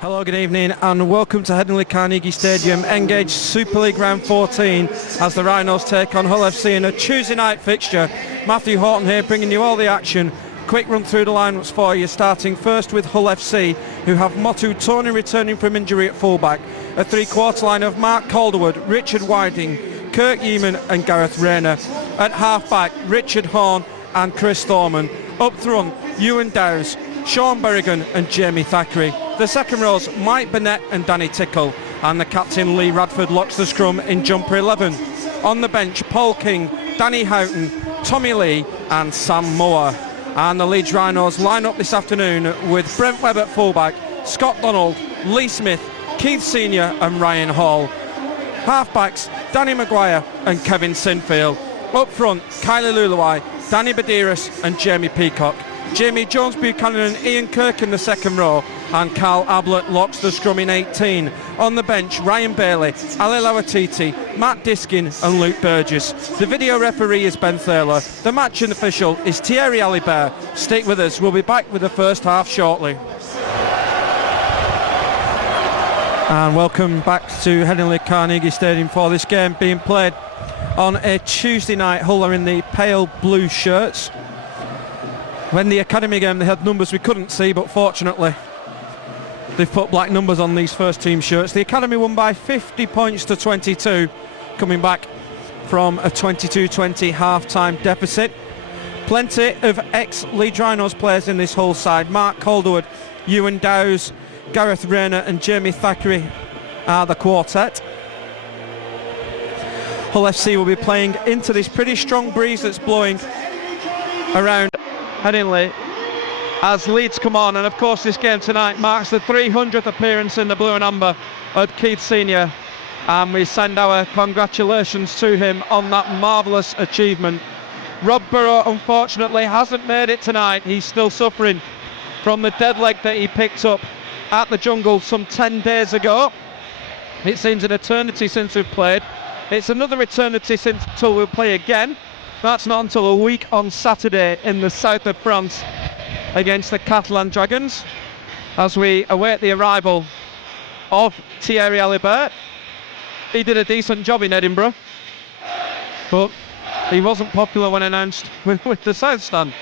Hello, good evening and welcome to Headingley Carnegie Stadium, Engage Super League Round 14 as the Rhinos take on Hull FC in a Tuesday night fixture. Matthew Horton here bringing you all the action. Quick run through the lineups for you, starting first with Hull FC, who have Motu Tony returning from injury at fullback. A three-quarter line of Mark Calderwood, Richard Whiting, Kirk Yeaman and Gareth Rayner. At half-back, Richard Horn and Chris Thorman. Up front, Ewan Dowes, Sean Berrigan and Jamie Thackeray. The second rows, Mike Burnett and Danny Tickle, and the captain Lee Radford locks the scrum in jumper 11. On the bench, Paul King, Danny Houghton, Tommy Lee and Sam Moore. And the Leeds Rhinos line up this afternoon with Brent Webb at fullback, Scott Donald, Lee Smith, Keith Senior and Ryan Hall. Halfbacks, Danny Maguire and Kevin Sinfield. Up front, Kylie Luluai, Danny Badiris and Jamie Peacock. Jamie Jones-Buchanan and Ian Kirk in the second row, and Carl Ablett locks the scrum in 18. On the bench, Ryan Bailey, Ali Lawatiti, Matt Diskin and Luke Burgess. The video referee is Ben Thaler. The matching official is Thierry Alibert. Stick with us, we'll be back with the first half shortly. And welcome back to Headingley Carnegie Stadium for this game being played on a Tuesday night. Hull are in the pale blue shirts. When the academy game they had numbers we couldn't see, but fortunately they've put black numbers on these first team shirts. The academy won by 50 points to 22, coming back from a 22-20 half-time deficit. Plenty of ex-Leeds Rhinos players in this Hull side. Mark Calderwood, Ewan Dowes, Gareth Rayner and Jamie Thackeray are the quartet. Hull FC will be playing into this pretty strong breeze that's blowing around Headingley as Leeds come on, and of course this game tonight marks the 300th appearance in the blue and amber of Keith Senior, and we send our congratulations to him on that marvellous achievement. Rob Burrow unfortunately hasn't made it tonight. He's still suffering from the dead leg that he picked up at the Jungle some 10 days ago. It seems an eternity since we've played. It's another eternity until we'll play again. That's not until a week on Saturday in the south of France against the Catalan Dragons, as we await the arrival of Thierry Alibert. He did a decent job in Edinburgh, but he wasn't popular when announced with the south stand.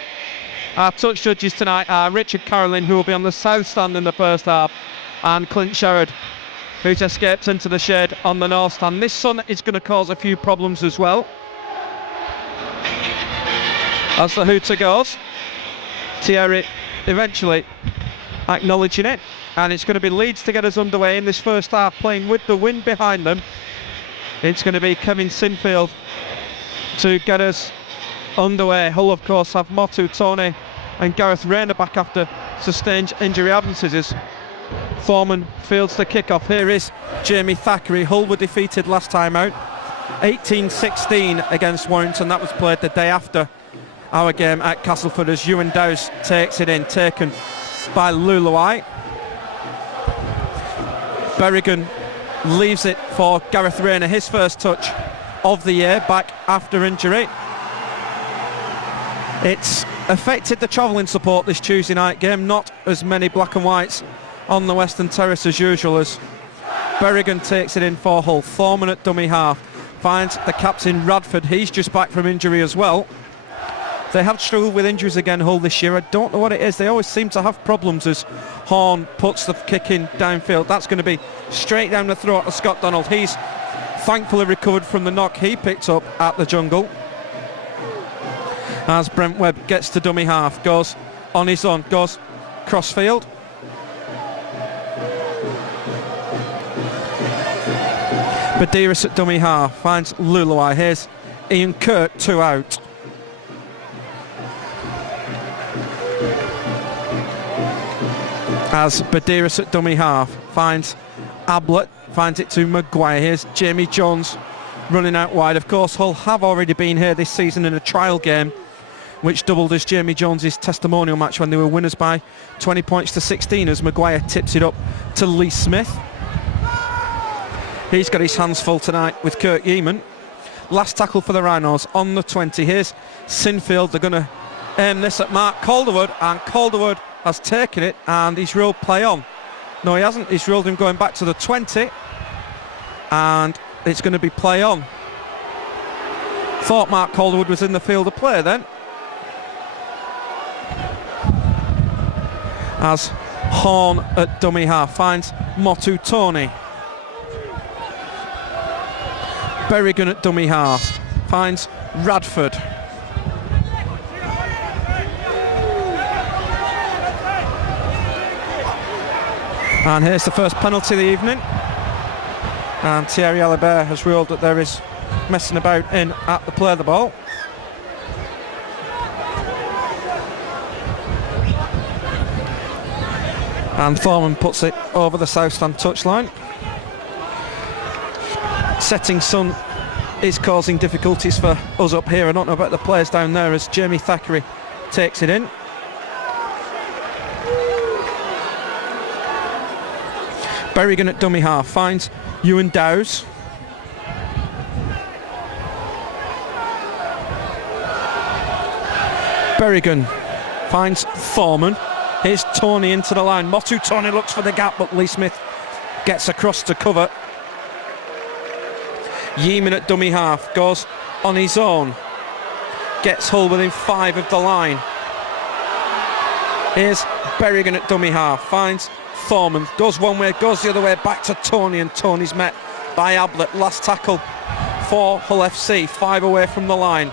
Our touch judges tonight are Richard Carolyn, who will be on the south stand in the first half, and Clint Sherrod, who's escaped into the shade on the north stand. This sun is going to cause a few problems as well. As the hooter goes, Thierry eventually acknowledging it, and it's going to be Leeds to get us underway in this first half, playing with the wind behind them. It's going to be Kevin Sinfield to get us underway. Hull of course have Motu Tony and Gareth Rayner back after sustained injury absences. Foreman fields the kick-off. Here is Jamie Thackeray. Hull were defeated last time out 18-16 against Warrington. That was played the day after our game at Castleford, as Ewan Dowes takes it in, taken by Luluai. Berrigan leaves it for Gareth Rayner, his first touch of the year, back after injury. It's affected the travelling support this Tuesday night game. Not as many black and whites on the Western Terrace as usual, as Berrigan takes it in for Hull. Thorman at dummy half finds the captain Radford. He's just back from injury as well. They have struggled with injuries again, Hull, this year. I don't know what it is. They always seem to have problems as Horn puts the kick in downfield. That's going to be straight down the throat of Scott Donald. He's thankfully recovered from the knock he picked up at the Jungle. As Brent Webb gets to dummy half, goes on his own, goes crossfield. Badiris at dummy half finds Luluai. Here's Ian Kirk, 2 out. As Badiris at dummy half finds Ablett, finds it to Maguire. Here's Jamie Jones running out wide. Of course, Hull have already been here this season in a trial game, which doubled as Jamie Jones's testimonial match when they were winners by 20 points to 16, as Maguire tips it up to Lee Smith. He's got his hands full tonight with Kirk Yeaman. Last tackle for the Rhinos on the 20. Here's Sinfield. They're going to aim this at Mark Calderwood, and Calderwood has taken it and he's ruled play on. No, he hasn't. He's ruled him going back to the 20. And it's going to be play on. Thought Mark Calderwood was in the field of play then. As Horn at dummy half finds Motu Tony. Berrigan at dummy half finds Radford. And here's the first penalty of the evening. And Thierry Alibert has ruled that there is messing about in at the play of the ball. And Thorman puts it over the south stand touchline. Setting sun is causing difficulties for us up here. I don't know about the players down there as Jamie Thackeray takes it in. Berrigan at dummy half finds Ewan Dowes. Berrigan finds Thorman. Here's Tony into the line. Motu Tony looks for the gap, but Lee Smith gets across to cover. Yeeman at dummy half goes on his own. Gets Hull within 5 of the line. Here's Berrigan at dummy half. Finds Thorman. Goes one way, goes the other way, back to Tony, and Tony's met by Ablett. Last tackle for Hull FC. 5 away from the line.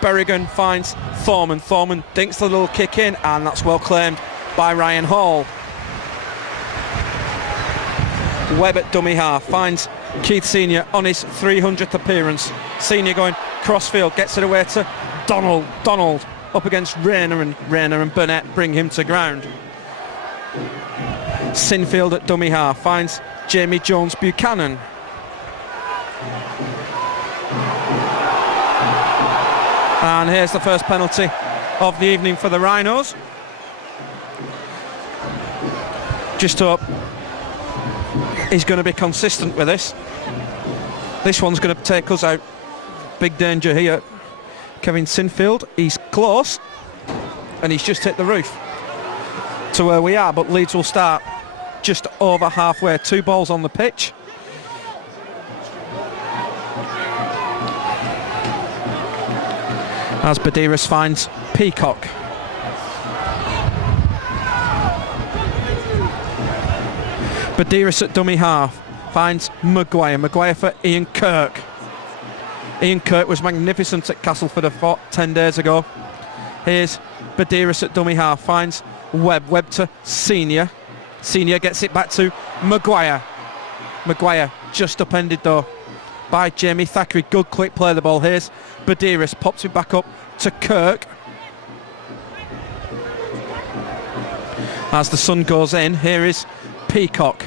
Berrigan finds Thorman. Thorman dinks the little kick in, and that's well claimed by Ryan Hall. Webb at dummy half finds Keith Senior on his 300th appearance. Senior going crossfield, gets it away to Donald. Donald up against Rayner and Burnett bring him to ground. Sinfield at dummy half finds Jamie Jones Buchanan. And here's the first penalty of the evening for the Rhinos. Just hope he's going to be consistent with this. This one's going to take us out. Big danger here. Kevin Sinfield, he's close, and he's just hit the roof to where we are, but Leeds will start just over halfway. 2 balls on the pitch. As Badiris finds Peacock. Badiris at dummy half finds Maguire. Maguire for Ian Kirk. Ian Kirk was magnificent at Castleford 10 days ago. Here's Badiris at dummy half finds Webb. Webb to Senior. Senior gets it back to Maguire. Maguire just upended though by Jamie Thackeray. Good quick play of the ball. Here's Badiris, pops it back up to Kirk. As the sun goes in, here is Peacock.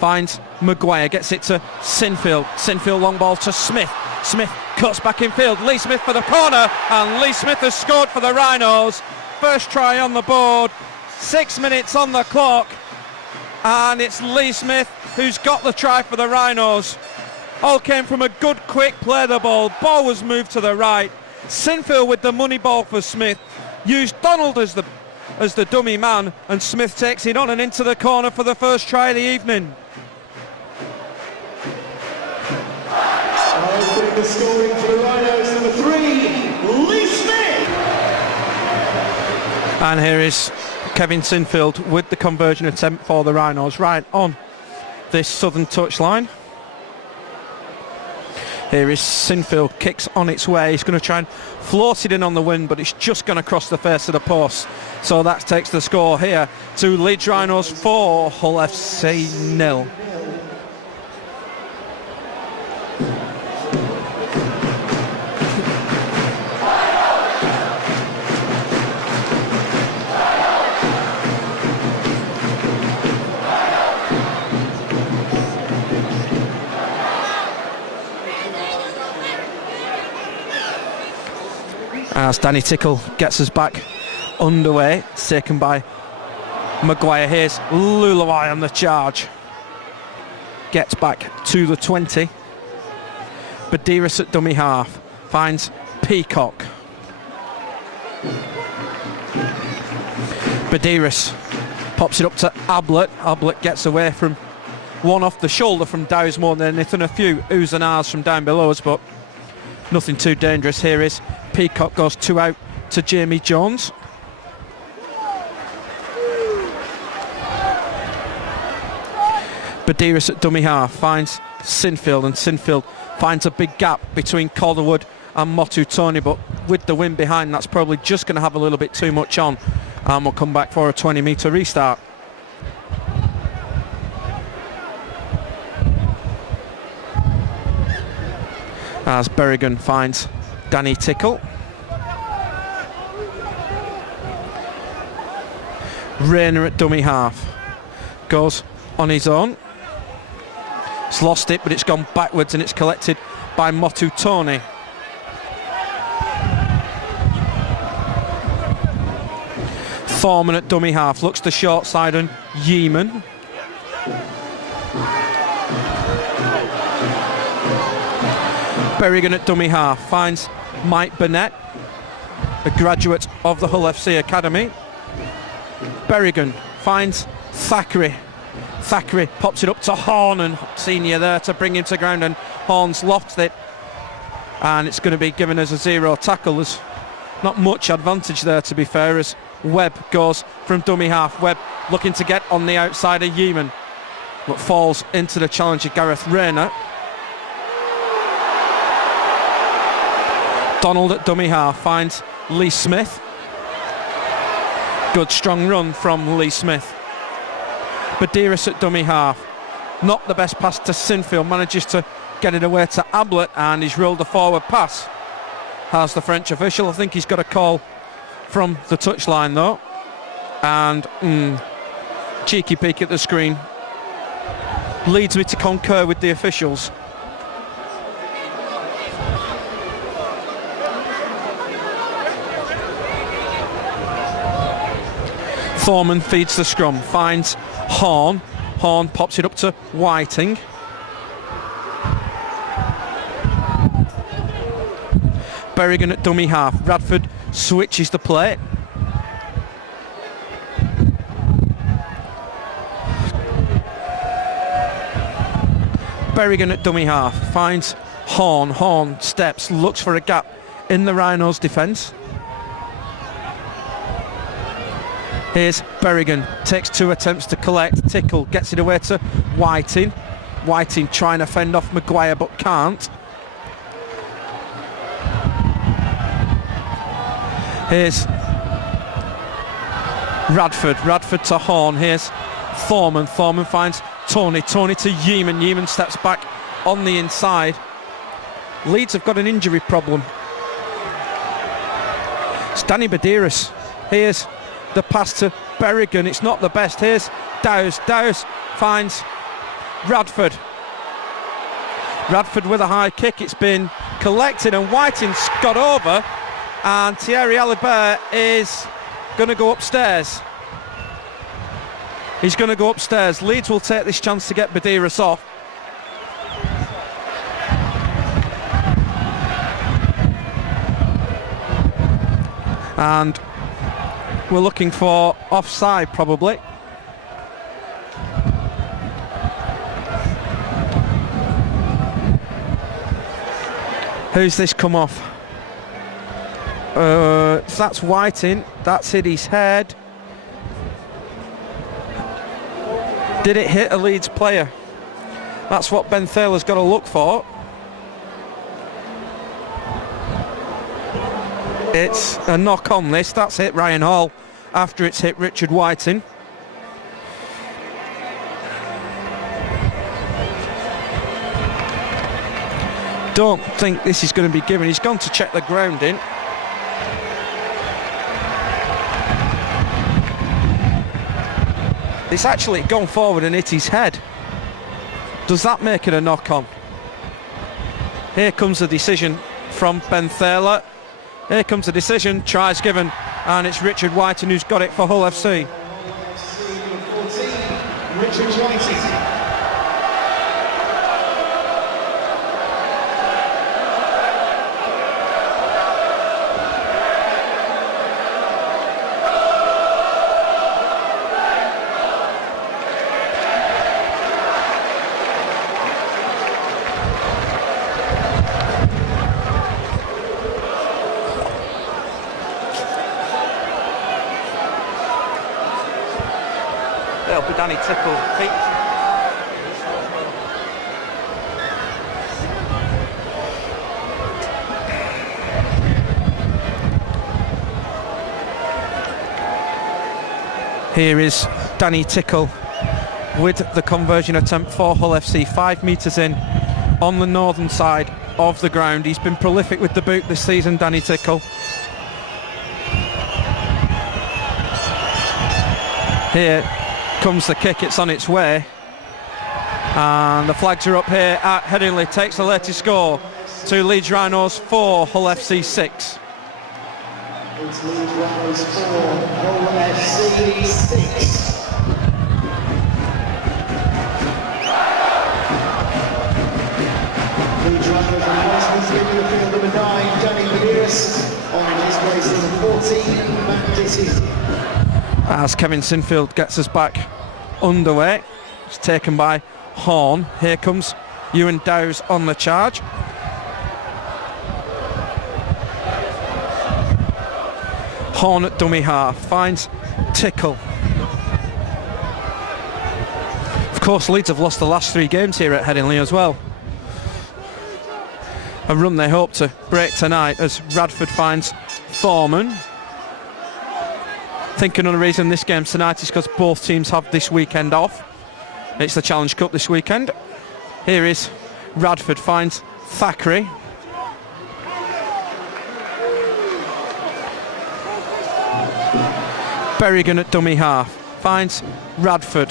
Finds Maguire, gets it to Sinfield. Sinfield long ball to Smith. Smith cuts back in field. Lee Smith for the corner, and Lee Smith has scored for the Rhinos. First try on the board, 6 minutes on the clock, and it's Lee Smith who's got the try for the Rhinos. All came from a good quick play of the ball. Ball was moved to the right. Sinfield with the money ball for Smith. Used Donald as the dummy man, and Smith takes it on and into the corner for the first try of the evening. Opening the scoring for the Rhinos, number 3, Lee Smith. And here is Kevin Sinfield with the conversion attempt for the Rhinos right on this southern touchline. Here is Sinfield, kicks on its way. He's going to try and float it in on the wing, but it's just going to cross the face of the post. So that takes the score here to Leeds Rhinos 4, Hull FC 0. As Danny Tickle gets us back underway, taken by Maguire. Here's Lulawai on the charge. Gets back to the 20. Badiris at dummy half finds Peacock. Badiris Pops it up to Ablett. Ablett gets away from one off the shoulder from Dowes more than anything. A few oohs and ahs from down below us, but nothing too dangerous. Here is Peacock, goes 2 out to Jamie Jones. Badiris at dummy half finds Sinfield, and Sinfield finds a big gap between Calderwood and Motu Tony, but with the wind behind, that's probably just going to have a little bit too much on, and we'll come back for a 20-metre restart. As Berrigan finds Danny Tickle. Rayner at dummy half goes on his own. He's lost it, but it's gone backwards and it's collected by Motu Tony. Thorman at dummy half looks to short side and Yeeman. Berrigan at dummy half finds Mike Burnett, a graduate of the Hull FC Academy. Berrigan finds Thackeray. Thackeray pops it up to Horn, and Senior there to bring him to ground, and Horn's lost it, and it's going to be given as a 0 tackle. There's not much advantage there, to be fair, as Webb goes from dummy half. Webb looking to get on the outside of Yeeman, but falls into the challenger Gareth Rayner. Donald at dummy half finds Lee Smith. Good strong run from Lee Smith. Badiris at dummy half. Not the best pass to Sinfield, manages to get it away to Ablett, and he's rolled a forward pass. Has the French official. I think he's got a call from the touchline though. And cheeky peek at the screen leads me to concur with the officials. Thorman feeds the scrum, finds Horn. Horn pops it up to Whiting. Berrigan at dummy half. Radford switches the play. Berrigan at dummy half finds Horn. Horn steps, looks for a gap in the Rhinos' defence. Here's Berrigan, takes 2 attempts to collect. Tickle gets it away to Whiting. Whiting trying to fend off Maguire but can't. Here's Radford. Radford to Horn. Here's Thorman. Thorman finds Tony. Tony to Yeeman. Yeeman steps back on the inside. Leeds have got an injury problem. It's Danny Badiris. Here's the pass to Berrigan. It's not the best. Here's Dowes. Dowes finds Radford. Radford with a high kick. It's been collected and Whiting's got over, and Thierry Alibert is going to go upstairs. He's going to go upstairs. Leeds will take this chance to get Badiris off. And we're looking for offside probably. Who's this come off? That's Whiting. That's hit his head. Did it hit a Leeds player? That's what Ben Thaler's got to look for. It's a knock on this. That's hit Ryan Hall after it's hit Richard Whiting. Don't think this is going to be given. He's gone to check the ground in. It's actually gone forward and hit his head. Does that make it a knock on? Here comes the decision from Ben Thaler. Here comes the decision, tries given, and it's Richard Whiting who's got it for Hull FC. Richard Whiting. It'll be Danny Tickle. Here is Danny Tickle with the conversion attempt for Hull FC, 5 metres in on the northern side of the ground. He's been prolific with the boot this season, Danny Tickle. Here comes the kick, it's on its way. And the flags are up here at Headingley. Takes the latest score to Leeds Rhinos 4, Hull FC 6. It's Leeds Rhinos 4, Hull FC 6. Leeds Rhinos are nicely in the field, number 9, Danny Medeiros. On his place, number 14, Matt Dissy. As Kevin Sinfield gets us back underway, it's taken by Horn. Here comes Ewan Dowes on the charge. Horn at dummy half, finds Tickle. Of course, Leeds have lost the last 3 games here at Headingley as well. A run they hope to break tonight as Radford finds Thorman. I think another reason this game's tonight is because both teams have this weekend off. It's the Challenge Cup this weekend. Here is Radford, finds Thackeray. Berrigan at dummy half, finds Radford.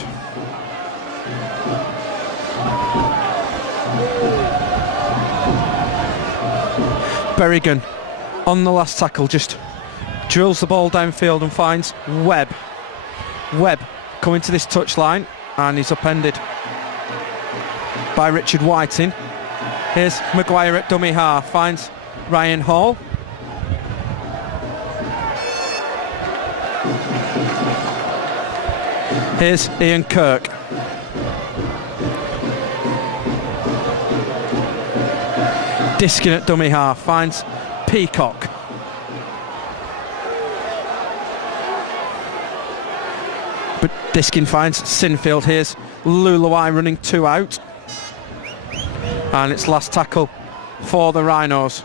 Berrigan on the last tackle just drills the ball downfield and finds Webb. Webb coming to this touchline and he's upended by Richard Whiting. Here's Maguire at dummy half, finds Ryan Hall. Here's Ian Kirk. Diskin at dummy half, finds Peacock. But Diskin finds Sinfield. Here's Lulawai running 2 out. And it's last tackle for the Rhinos.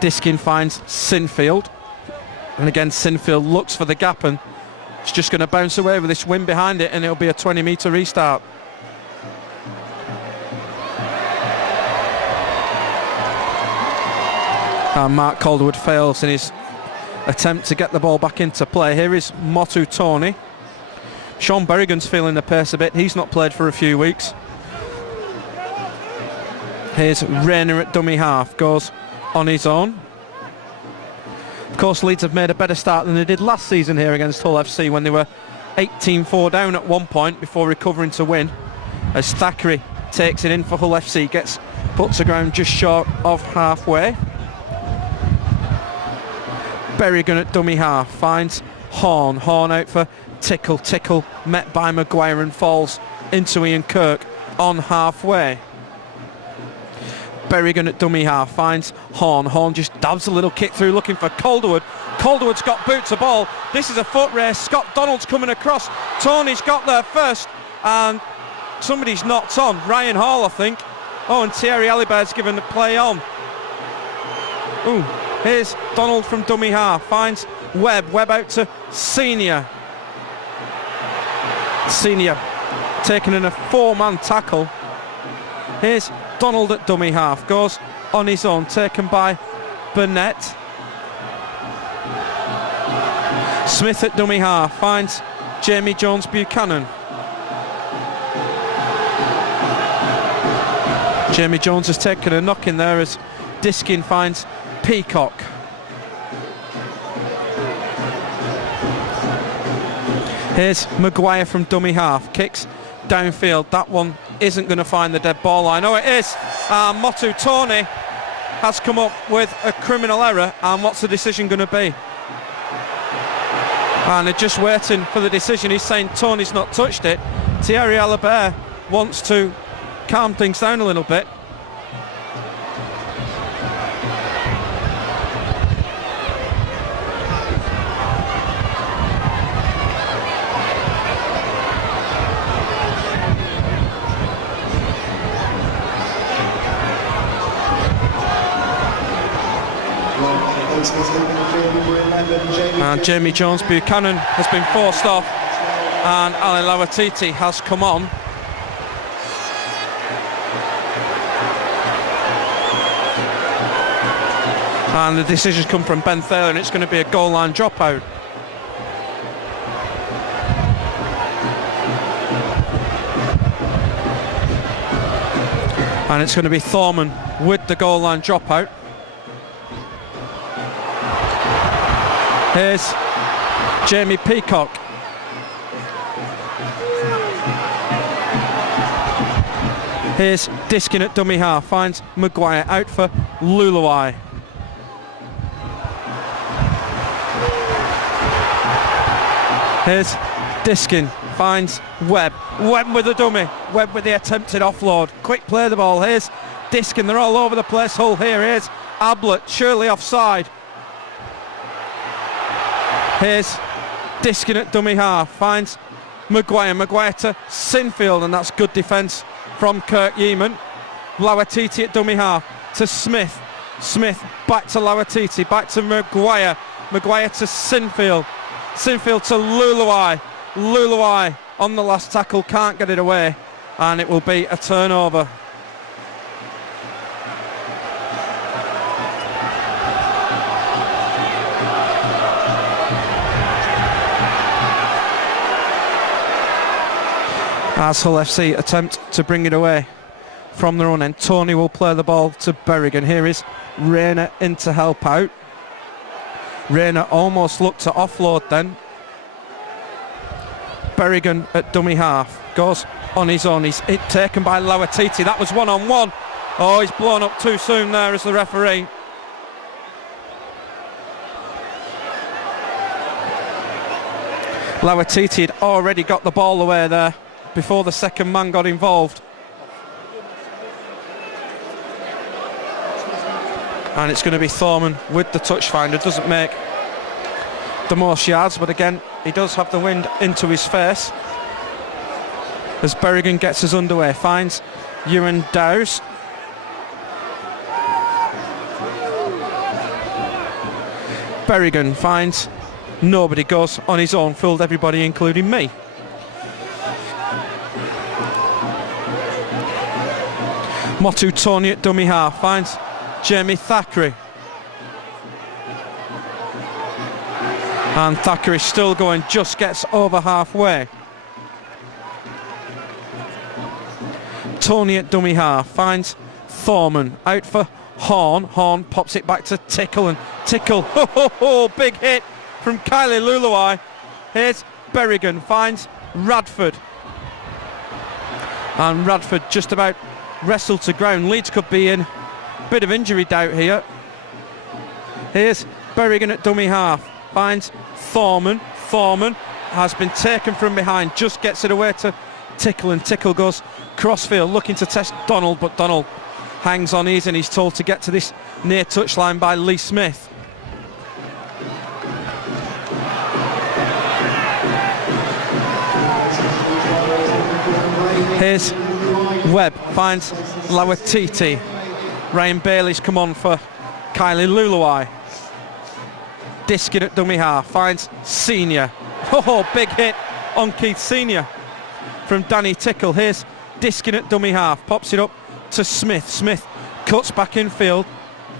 Diskin finds Sinfield. And again, Sinfield looks for the gap and it's just going to bounce away with this wind behind it, and it'll be a 20-metre restart. And Mark Calderwood fails in his attempt to get the ball back into play. Here is Motu Tony. Sean Berrigan's feeling the pace a bit. He's not played for a few weeks. Here's Rayner at dummy half. Goes on his own. Of course, Leeds have made a better start than they did last season here against Hull FC when they were 18-4 down at one point before recovering to win. As Thackeray takes it in for Hull FC, gets put to ground just short of halfway. Berrigan at dummy half, finds Horn. Horn out for Tickle. Tickle met by Maguire and falls into Ian Kirk on halfway. Berrigan at dummy half, finds Horn. Horn just dabs a little kick through looking for Calderwood. Calderwood's got boot to ball. This is a foot race. Scott Donald's coming across. Tony's got there first and somebody's knocked on. Ryan Hall, I think. Oh, and Thierry Alibert's given the play on. Ooh, here's Donald from dummy half, finds Webb. Webb out to Senior. Senior taking in a 4-man tackle. Here's Donald at dummy half, goes on his own, taken by Burnett. Smith at dummy half, finds Jamie Jones Buchanan. Jamie Jones has taken a knock in there as Diskin finds Peacock. Here's Maguire from dummy half, kicks downfield. That one isn't going to find the dead ball line. Oh, it is. Motu Tony has come up with a criminal error, and what's the decision going to be? And they're just waiting for the decision. He's saying Tony's not touched it. Thierry Alibert wants to calm things down a little bit. And Jamie Jones Buchanan has been forced off, and Ali Lawatiti has come on. And the decision's come from Ben Thaler, and it's going to be a goal line dropout. And it's going to be Thorman with the goal line dropout. Here's Jamie Peacock. Here's Diskin at dummy half, finds Maguire out for Luluai. Here's Diskin, finds Webb. Webb with the dummy. Webb with the attempted offload. Quick play the ball. Here's Diskin. They're all over the place. Hull here. Here's Ablett. Surely offside. Here's Diskin at dummy half. Finds Maguire. Maguire to Sinfield, and that's good defence from Kirk Yeaman. Lawatiti at dummy half to Smith. Smith back to Lawatiti. Back to Maguire. Maguire to Sinfield. Sinfield to Luluai. Luluai on the last tackle, can't get it away, and it will be a turnover. As Hull FC attempt to bring it away from their own end, Tony will play the ball to Berrigan. Here is Rayner in to help out. Rayner almost looked to offload then. Berrigan at dummy half, goes on his own. He's taken by Lawatiti. That was one-on-one. Oh, he's blown up too soon there as the referee. Lawatiti had already got the ball away there before the second man got involved. And it's going to be Thorman with the touch finder. Doesn't make the most yards, but again, he does have the wind into his face. As Berrigan gets us underway, finds Ewan Dowes. Berrigan finds nobody, goes on his own, fooled everybody including me. Motu Tony at dummy half, finds Jamie Thackeray. And Thackeray still going, just gets over halfway. Tony at dummy half, finds Thorman, out for Horn. Horn pops it back to Tickle, and Tickle, big hit from Kylie Luluai. Here's Berrigan, finds Radford. And Radford just about wrestled to ground. Leeds could be in a bit of injury doubt here. Here's Berrigan at dummy half, finds Thorman. Thorman has been taken from behind, just gets it away to Tickle, and Tickle goes crossfield looking to test Donald, but Donald hangs on his, and he's told to get to this near touchline by Lee Smith. Here's Webb, finds Lawatiti. Ryan Bailey's come on for Kylie Luluai. Diskin at dummy half, finds Senior. Big hit on Keith Senior from Danny Tickle. Here's Diskin at dummy half, pops it up to Smith. Smith cuts back in field,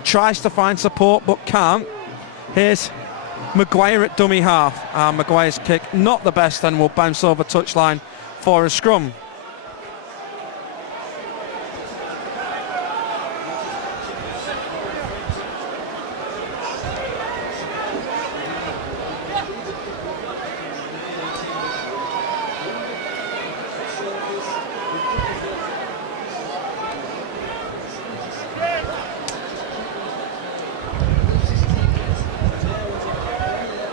tries to find support but can't. Here's Maguire at dummy half. Maguire's kick not the best, and will bounce over touchline for a scrum.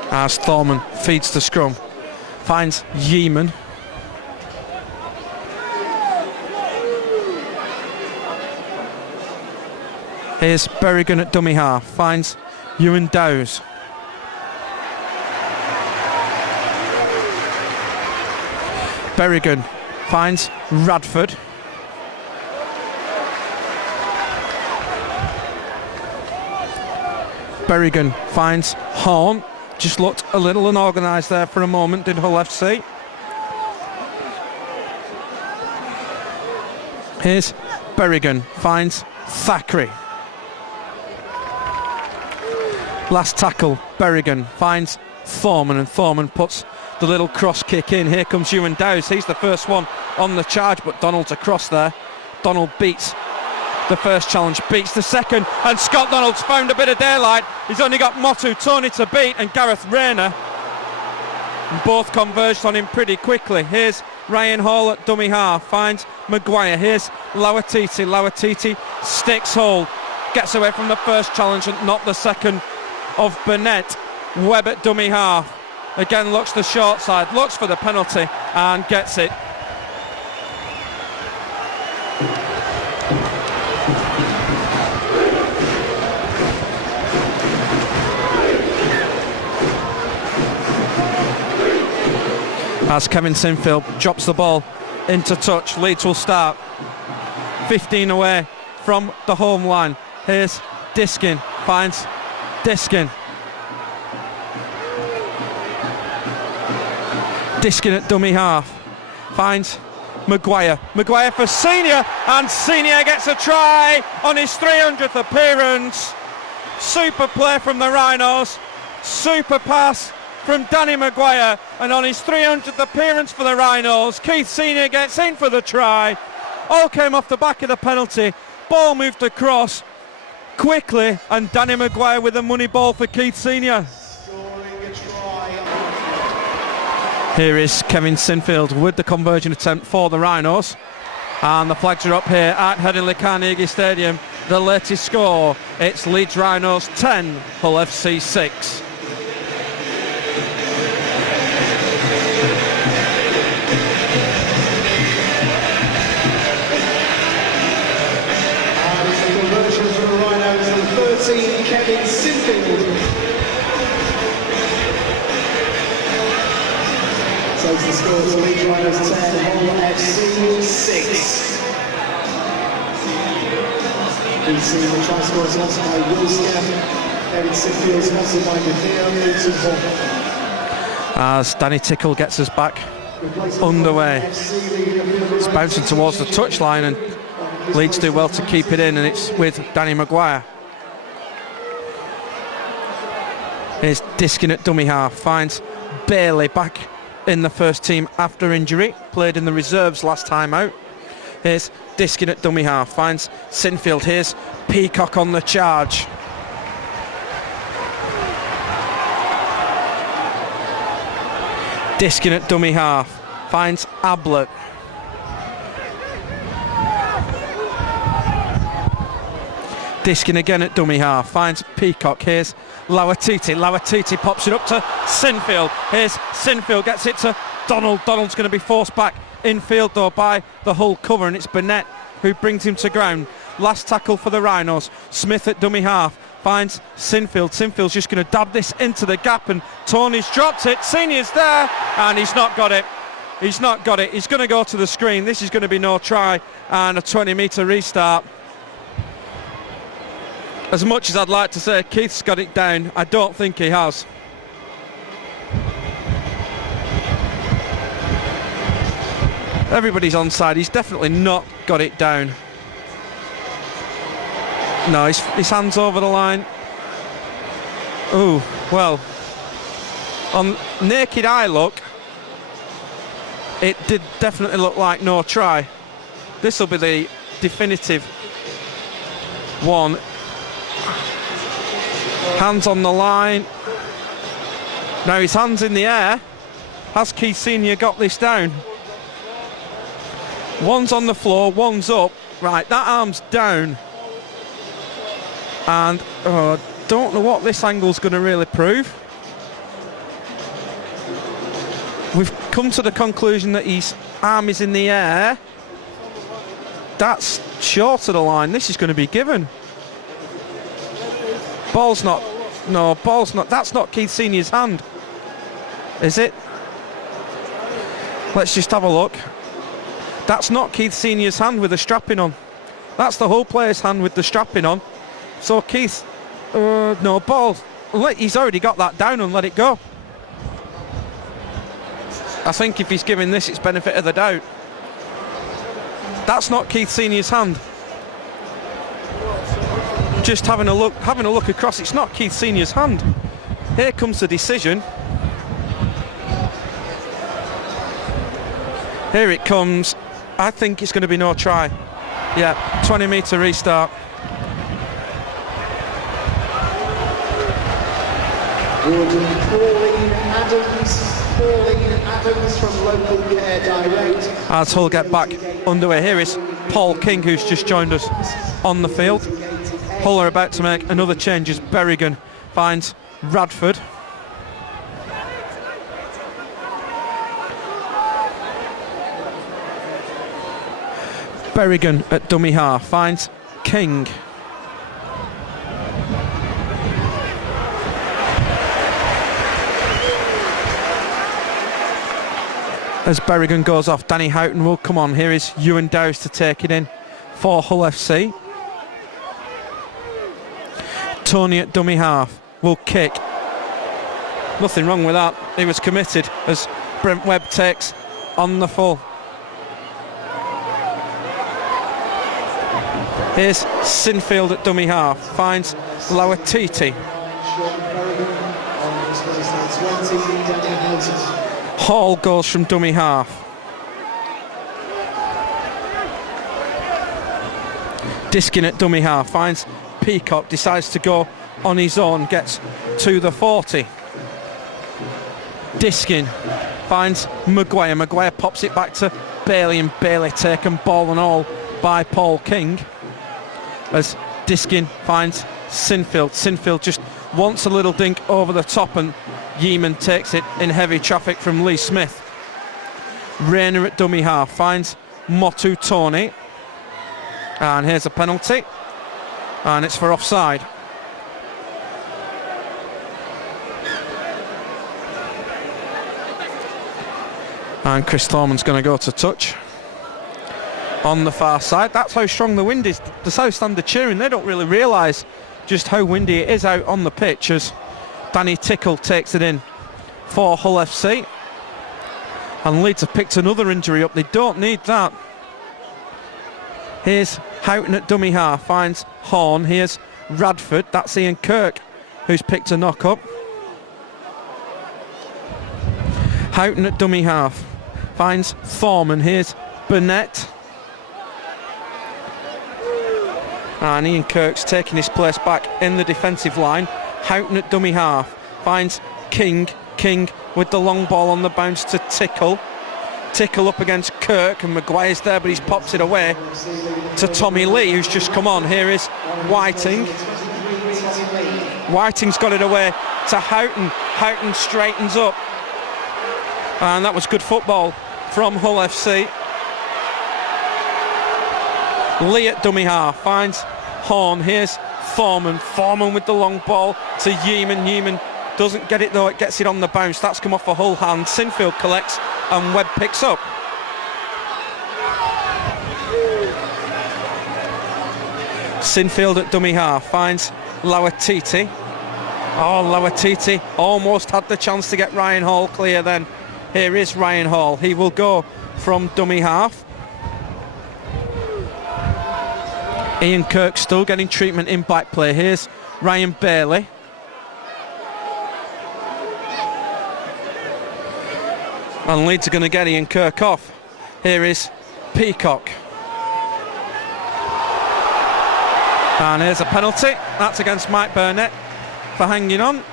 As Thorman feeds the scrum, finds Yeaman. Here's Berrigan at dummy half, finds Ewan Dowes. Berrigan finds Radford. Berrigan finds Horn. Just looked a little unorganised there for a moment, did Hull FC. Here's Berrigan, finds Thackeray. Last tackle, Berrigan finds Thorman, and Thorman puts the little cross kick in. Here comes Ewan Dowes. He's the first one on the charge, but Donald's across there. Donald beats the first challenge, beats the second, and Scott Donald's found a bit of daylight. He's only got Motu Tony to beat and Gareth Rayner. And both converged on him pretty quickly. Here's Ryan Hall at dummy half, finds Maguire. Here's Lauatiti. Lauatiti sticks Hall, gets away from the first challenge and not the second of Burnett. Webb at dummy half. Again looks the short side, looks for the penalty and gets it. As Kevin Sinfield drops the ball into touch, Leeds will start 15 away from the home line. Here's Diskin, finds Diskin. Diskin at dummy half, finds Maguire. Maguire for Senior, and Senior gets a try on his 300th appearance. Super play from the Rhinos, super pass from Danny Maguire, and on his 300th appearance for the Rhinos, Keith Senior gets in for the try. All came off the back of the penalty. Ball moved across quickly, and Danny Maguire with the money ball for Keith Senior. Here is Kevin Sinfield with the conversion attempt for the Rhinos, and the flags are up here at Headingley Carnegie Stadium. The latest score, it's Leeds Rhinos 10, Hull FC 6. Kevin Sinfield takes the score to Leeds Rhinos 10, Hull FC 6. We've seen the try score sponsored by Wilson. Kevin Sinfield sponsored by Medea, Leeds and Hull. As Danny Tickle gets us back underway, it's bouncing towards the touchline, and Leeds do well to keep it in, and it's with Danny Maguire. Here's Diskin at dummy half, finds Bailey back in the first team after injury, played in the reserves last time out. Here's Diskin at dummy half, finds Sinfield. Here's Peacock on the charge. Diskin at dummy half, finds Ablett. Diskin again at dummy half, finds Peacock. Here's Lauatiti. Lauatiti pops it up to Sinfield. Here's Sinfield, gets it to Donald. Donald's going to be forced back infield though by the Hull cover, and it's Burnett who brings him to ground. Last tackle for the Rhinos. Smith at dummy half, finds Sinfield. Sinfield's just going to dab this into the gap, and Tony's dropped it. Senior's there, and he's not got it. He's not got it. He's going to go to the screen. This is going to be no try and a 20-metre restart. As much as I'd like to say Keith's got it down, I don't think he has. Everybody's onside. He's definitely not got it down. No, his hand's over the line. Oh, well, on naked eye look, it did definitely look like no try. This will be the definitive one. Hands on the line. Now his hand's in the air. Has Keith Senior got this down? One's on the floor, one's up. Right, that arm's down. And I don't know what this angle's going to really prove. We've come to the conclusion that his arm is in the air. That's short of the line. This is going to be given. Ball's not. No, ball's not. That's not Keith Senior's hand, is it? Let's just have a look. That's not Keith Senior's hand with the strapping on. That's the whole player's hand with the strapping on. So Keith No, ball. He's already got that down and let it go. I think if he's giving this, it's benefit of the doubt. That's not Keith Senior's hand. Just having a look across, it's not Keith Senior's hand. Here comes the decision. Here it comes. I think it's going to be no try. Yeah, 20-metre restart. Pauline Adams from Local Care Direct. As Hull get back underway, here is Paul King, who's just joined us on the field. Hull are about to make another change as Berrigan finds Radford. Berrigan at dummy half finds King. As Berrigan goes off, Danny Houghton will come on. Here is Ewan Dowes to take it in for Hull FC. Tony at dummy half will kick. Nothing wrong with that. He was committed as Brent Webb takes on the full. Here's Sinfield at dummy half, finds Lawatiti. Hall goes from dummy half. Diskin at dummy half, finds Peacock, decides to go on his own, gets to the 40. Diskin finds Maguire. Maguire pops it back to Bailey, and Bailey taken ball and all by Paul King. As Diskin finds Sinfield. Sinfield just wants a little dink over the top, and Yeaman takes it in heavy traffic from Lee Smith. Rayner at dummy half finds Motu Tony. And here's a penalty. And it's for offside. And Chris Thorman's going to go to touch on the far side. That's how strong the wind is. The South Stand are cheering. They don't really realise just how windy it is out on the pitch as Danny Tickle takes it in for Hull FC. And Leeds have picked another injury up. They don't need that. Here's Houghton at dummy half, finds Horn. Here's Radford. That's Ian Kirk who's picked a knock up. Houghton at dummy half finds Thorman. Here's Burnett. And Ian Kirk's taking his place back in the defensive line. Houghton at dummy half finds King. King with the long ball on the bounce to Tickle. Tickle up against Kirk, and Maguire's there, but he's popped it away to Tommy Lee, who's just come on. Here is Whiting. Whiting's got it away to Houghton. Houghton straightens up. And that was good football from Hull FC. Lee at dummy half finds Horn. Here's Thorman. Thorman with the long ball to Yeaman. Yeaman doesn't get it though, it gets it on the bounce. That's come off a Hull hand. Sinfield collects and Webb picks up. Sinfield at dummy half finds Lawatiti. Oh, Lawatiti almost had the chance to get Ryan Hall clear then. Here is Ryan Hall. He will go from dummy half. Ian Kirk still getting treatment in back play. Here's Ryan Bailey. And Leeds are going to get Ian Kirk off. Here is Peacock. And here's a penalty. That's against Mike Burnett for hanging on.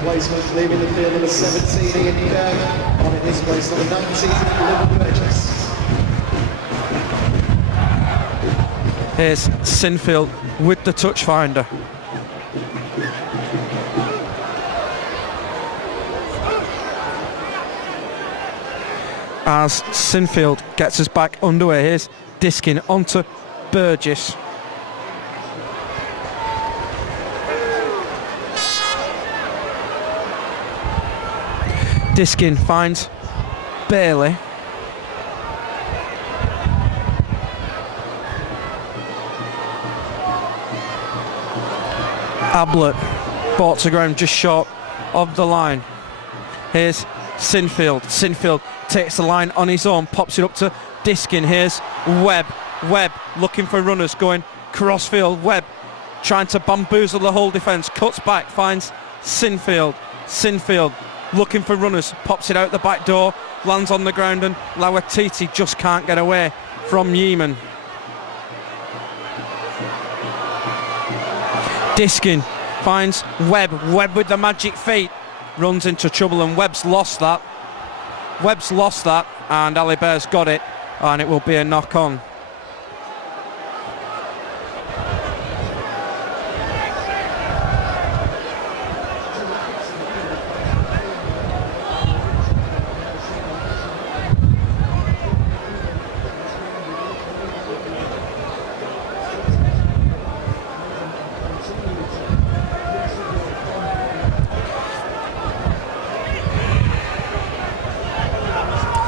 Placement leaving the field number 17, Ian Kirk. On in his place number 19, Liverpool Burgess. Here's Sinfield with the touch finder. As Sinfield gets us back underway, here's Diskin onto Burgess. Diskin finds Bailey. Ablett brought to ground just short of the line. Here's Sinfield. Sinfield takes the line on his own, pops it up to Diskin. Here's Webb. Webb looking for runners, going crossfield. Webb trying to bamboozle the whole defence, cuts back, finds Sinfield. Sinfield looking for runners, pops it out the back door, lands on the ground, and Lawatiti just can't get away from Yeeman. Diskin finds Webb. Webb with the magic feet runs into trouble, and Webb's lost that. Webb's lost that, and Ali Bear's got it, and it will be a knock on.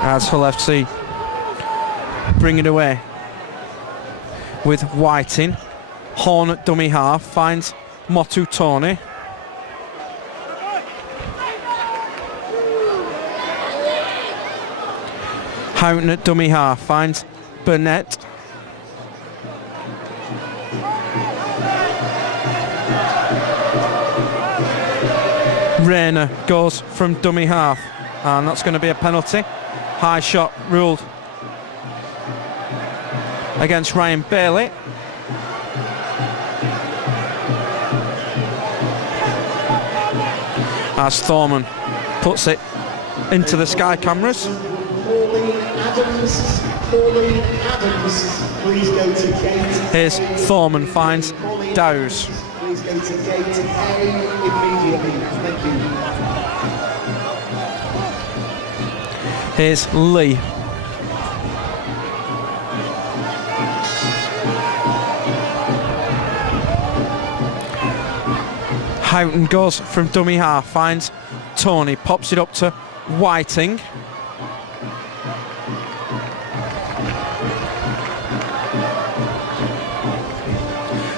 As Hull FC bring it away with Whiting. Horn at dummy half, finds Motu Tony. Houghton at dummy half, finds Burnett. Rayner goes from dummy half, and that's going to be a penalty. High shot ruled against Ryan Bailey. As Thorman puts it into the Sky cameras. Please go to gate. Here's Thorman, finds Dowes. Please go to gate A immediately. Thank you. Here's Lee. Houghton goes from dummy half, finds Tony, pops it up to Whiting.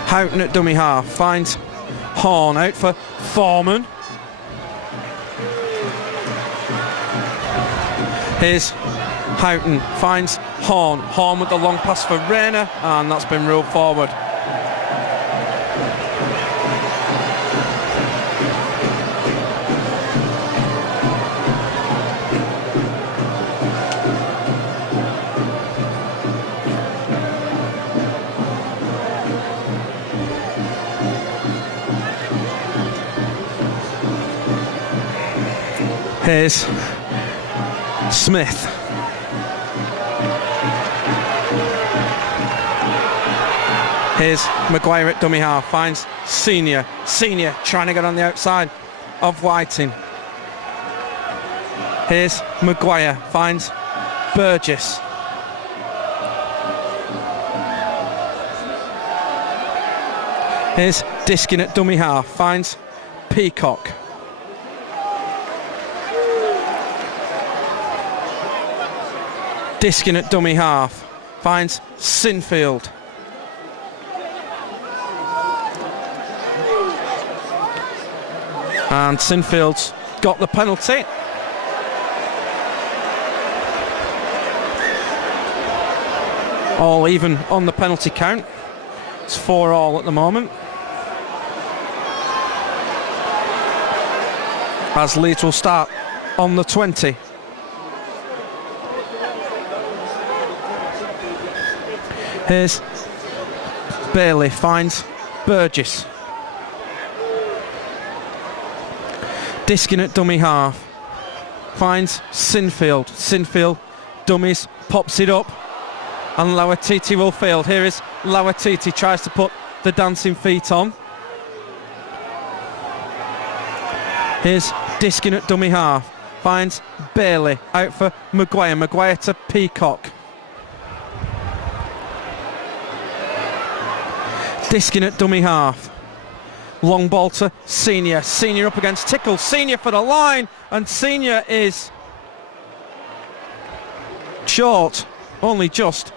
Houghton at dummy half, finds Horn, out for Thorman. Here's Houghton, finds Horn. Horn with the long pass for Rayner, and that's been ruled forward. Here's Smith. Here's Maguire at dummy half, finds Senior. Senior trying to get on the outside of Whiting. Here's Maguire, finds Burgess. Here's Diskin at dummy half, finds Peacock. Diskin at dummy half, finds Sinfield. And Sinfield's got the penalty. All even on the penalty count. It's 4-4 at the moment. As Leeds will start on the 20. Here's Bailey, finds Burgess. Diskin at dummy half, finds Sinfield. Sinfield dummies, pops it up, and Lawatiti will field. Here is Lawatiti, tries to put the dancing feet on. Here's Diskin at dummy half, finds Bailey, out for Maguire. Maguire to Peacock. Diskin at dummy half. Long ball to Senior. Senior up against Tickle. Senior for the line, and Senior is short, only just.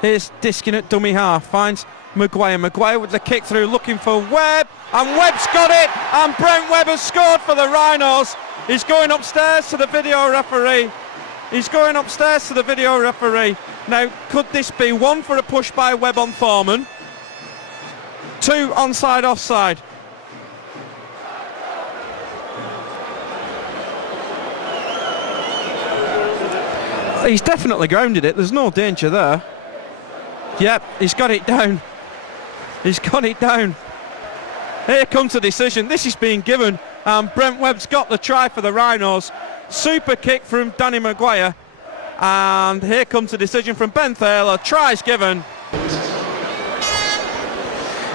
Here's Diskin at dummy half, finds Maguire. Maguire with the kick through, looking for Webb, and Webb's got it, and Brent Webb has scored for the Rhinos. He's going upstairs to the video referee. Now, could this be one for a push by Webb on Thorman? 2 onside offside. He's definitely grounded it, there's no danger there. Yep, he's got it down. Here comes the decision. This is being given, and Brent Webb's got the try for the Rhinos. Super kick from Danny Maguire, and here comes the decision from Ben Thaler. Try's given.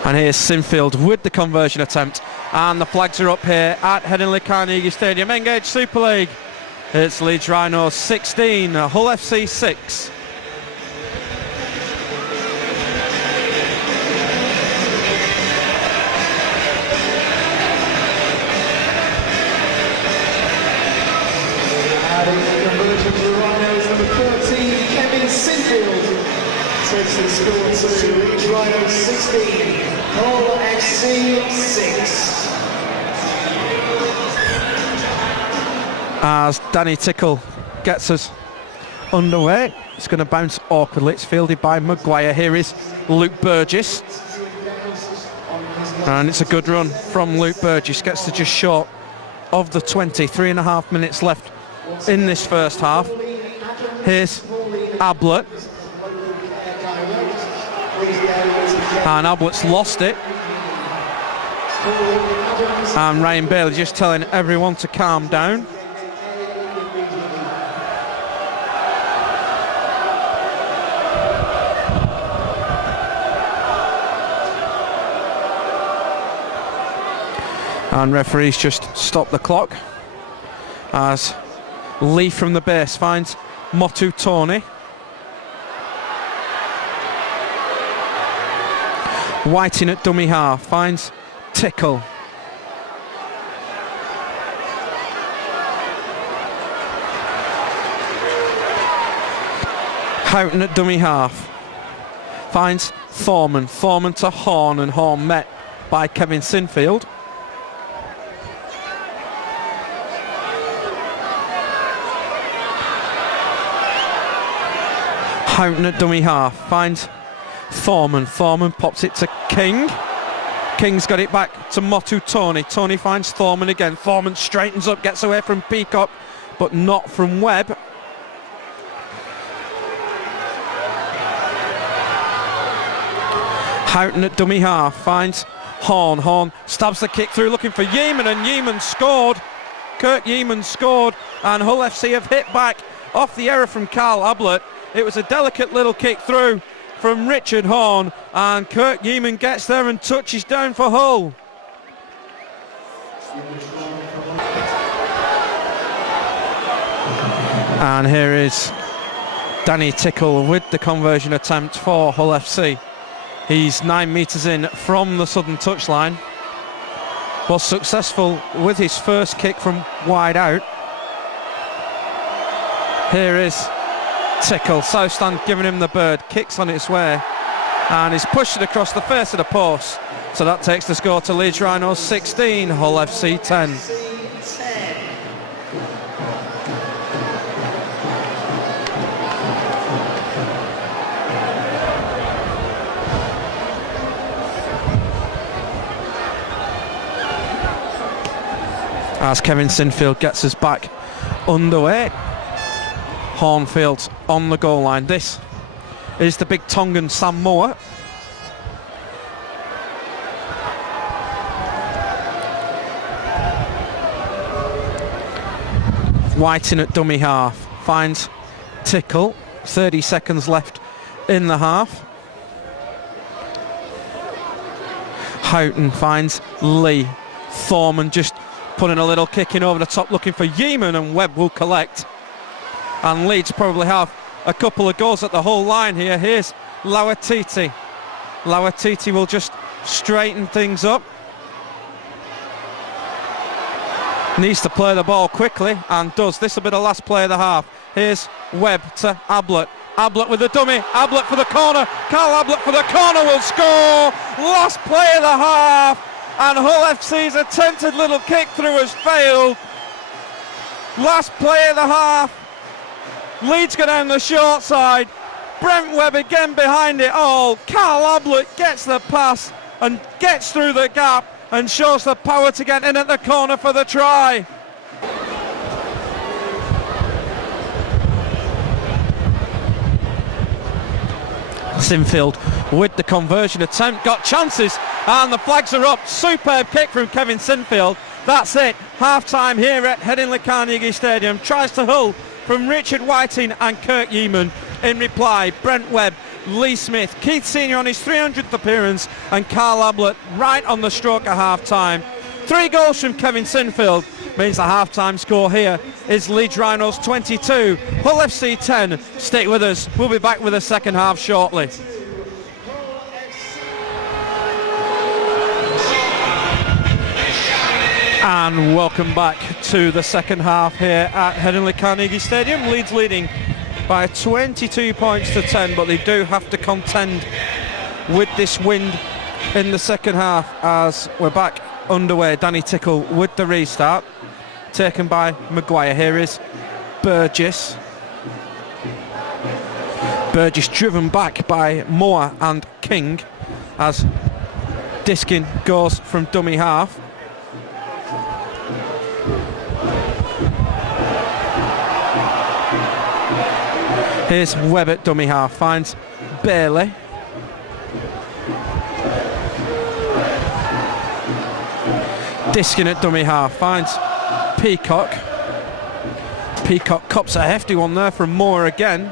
And here's Sinfield with the conversion attempt, and the flags are up here at Headingley Carnegie Stadium. Engage Super League. It's Leeds Rhinos 16, Hull FC 6. Conversion for the Rhinos, number 13, Kevin Sinfield takes the score to Leeds Rhinos 16, Hull FC 6. As Danny Tickle gets us underway, it's going to bounce awkwardly. It's fielded by Maguire. Here is Luke Burgess, and it's a good run from Luke Burgess. Gets to just short of the 20. 3.5 minutes left in this first half. Here's Ablett, and Ablett's lost it, and Ryan Bailey just telling everyone to calm down. And referees just stop the clock as Lee from the base finds Motu Tony. Whiting at dummy half finds Tickle. Houghton at dummy half finds Thorman. Thorman to Horn, and Horn met by Kevin Sinfield. Houghton at dummy half finds Thorman. Thorman pops it to King. King's got it back to Motu Tony. Tony finds Thorman again. Thorman straightens up, gets away from Peacock, but not from Webb. Houghton at dummy half finds Horn. Horn stabs the kick through, looking for Yeaman, and Yeaman scored. Kirk Yeaman scored, and Hull FC have hit back off the error from Carl Ablett. It was a delicate little kick through from Richard Horn, and Kirk Yeaman gets there and touches down for Hull. And here is Danny Tickle with the conversion attempt for Hull FC. He's 9 metres in from the southern touchline. Was successful with his first kick from wide out. Here is Tickle. Southstand giving him the bird. Kicks on its way, and he's pushed it across the face of the post. So that takes the score to Leeds Rhinos 16, Hull FC 10. As Kevin Sinfield gets us back underway. Hornfield on the goal line. This is the big Tongan Sam Moore. Whiting at dummy half finds Tickle. 30 seconds left in the half. Houghton finds Lee. Thorman just putting a little kick in over the top, looking for Yeaman, and Webb will collect. And Leeds probably have a couple of goals at the whole line here. Here's Lauatiti. Lauatiti will just straighten things up. Needs to play the ball quickly, and does. This will be the last play of the half. Here's Webb to Ablett. Ablett with the dummy, Ablett for the corner, Carl Ablett for the corner will score! Last play of the half, and Hull FC's attempted little kick through has failed. Last play of the half, Leeds go down the short side, Brent Webb again behind it all. Carl Ablett gets the pass and gets through the gap and shows the power to get in at the corner for the try. Sinfield with the conversion attempt, got chances, and the flags are up. Superb kick from Kevin Sinfield. That's it, half time here at Headingley Carnegie Stadium. Tries to Hull from Richard Whiting and Kirk Yeaman. In reply, Brent Webb, Lee Smith, Keith Senior on his 300th appearance, and Carl Ablett right on the stroke at half time. 3 goals from Kevin Sinfield means the half-time score here is Leeds Rhinos 22, Hull FC 10. Stick with us, we'll be back with the second half shortly. And welcome back to the second half here at Headingley Carnegie Stadium. Leeds leading by 22 points to 10, but they do have to contend with this wind in the second half as we're back underway. Danny Tickle with the restart, taken by Maguire. Here is Burgess. Burgess driven back by Moore and King as Diskin goes from dummy half. Here's Webb at dummy half, finds Bailey. Diskin at dummy half, finds Peacock. Peacock cops a hefty one there from Moore again.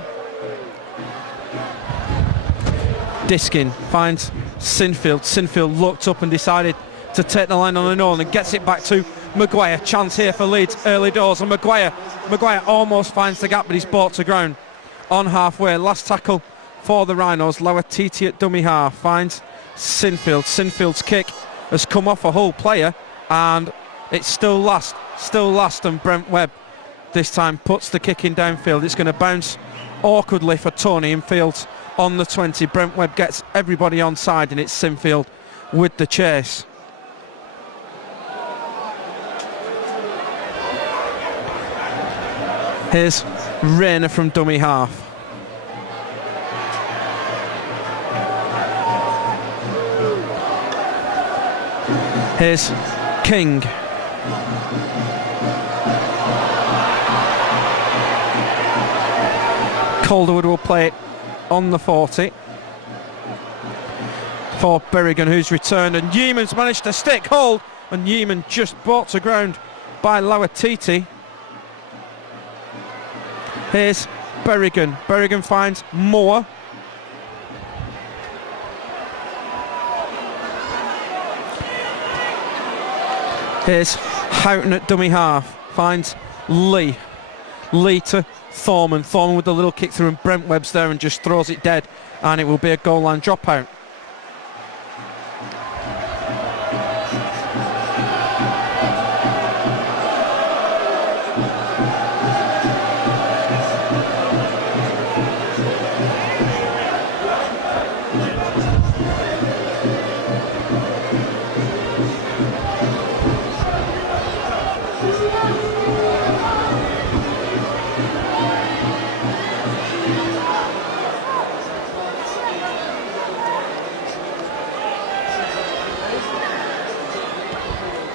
Diskin finds Sinfield. Sinfield looked up and decided to take the line on an own and gets it back to Maguire. Chance here for Leeds early doors, and Maguire almost finds the gap, but he's brought to ground on halfway. Last tackle for the Rhinos. Lauatiti at dummy half finds Sinfield. Sinfield's kick has come off a Hull player, and it's still last, and Brent Webb this time puts the kick in downfield. It's going to bounce awkwardly for Tony in field on the 20. Brent Webb gets everybody on side, and it's Sinfield with the chase. Here's Rayner from dummy half. Here's King. Calderwood will play it on the 40 for Berrigan, who's returned, and Yeaman's managed to stick hold, and Yeaman just brought to ground by Lauatiti. Here's Berrigan. Berrigan finds Moore. Here's Houghton at dummy half. Finds Lee. Lee to Thorman. Thorman with the little kick through, and Brent Webb's there and just throws it dead, and it will be a goal line dropout.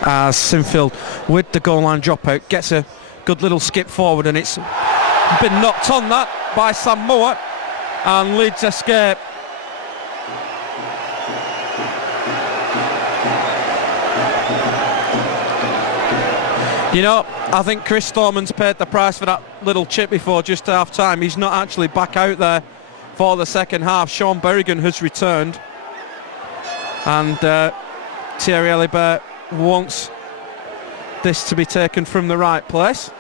As Sinfield with the goal line dropout gets a good little skip forward, and it's been knocked on that by Sam Moore, and Leeds escape. You know, I think Chris Thorman's paid the price for that little chip before just half time. He's not actually back out there for the second half. Sean Berrigan has returned, and Thierry Elibert wants this to be taken from the right place.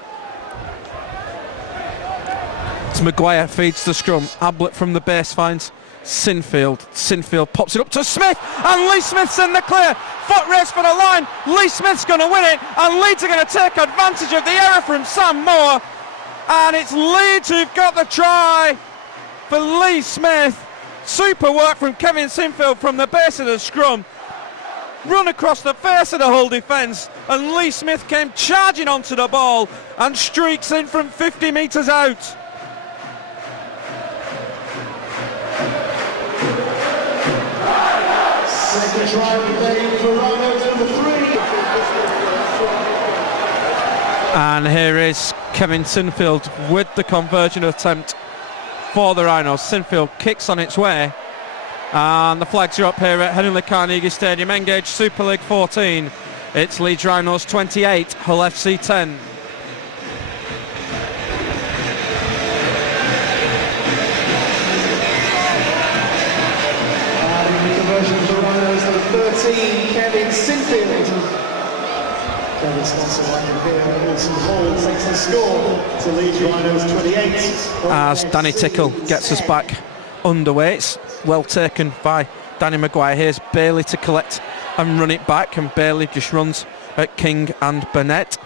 It's Maguire feeds the scrum. Ablett from the base finds Sinfield. Sinfield pops it up to Smith, and Lee Smith's in the clear. Foot race for the line. Lee Smith's going to win it, and Leeds are going to take advantage of the error from Sam Moore, and it's Leeds who've got the try. for Lee Smith. Super work from Kevin Sinfield from the base of the scrum. Run across the face of the Hull defence, and Lee Smith came charging onto the ball and streaks in from 50 metres out. Second try of the day for Rhinos number 3. And here is Kevin Sinfield with the conversion attempt for the Rhinos. Sinfield kicks on its way, and the flags are up here at Headingley Carnegie Stadium. Engage Super League 14. It's Leeds Rhinos 28, Hull FC 10. Conversion for Rhinos number 13, Kevin Sinfield. Kevin sponsored by Beer Wilson Hall takes the score to Leeds Rhinos 28. As Danny Tickle gets us back underway. It's well taken by Danny Maguire. Here's Bailey to collect and run it back, and Bailey just runs at King and Burnett.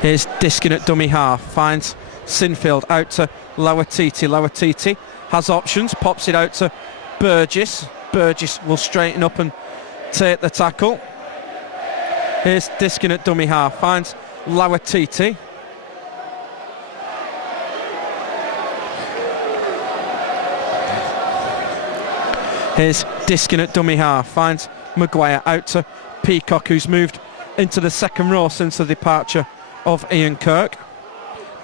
Here's Diskin at dummy half, finds Sinfield out to Lauatiti. Lauatiti has options, pops it out to Burgess. Burgess will straighten up and take the tackle. Here's Diskin at dummy half, finds Lauatiti. Here's Diskin at dummy half, finds Maguire out to Peacock, who's moved into the second row since the departure of Ian Kirk.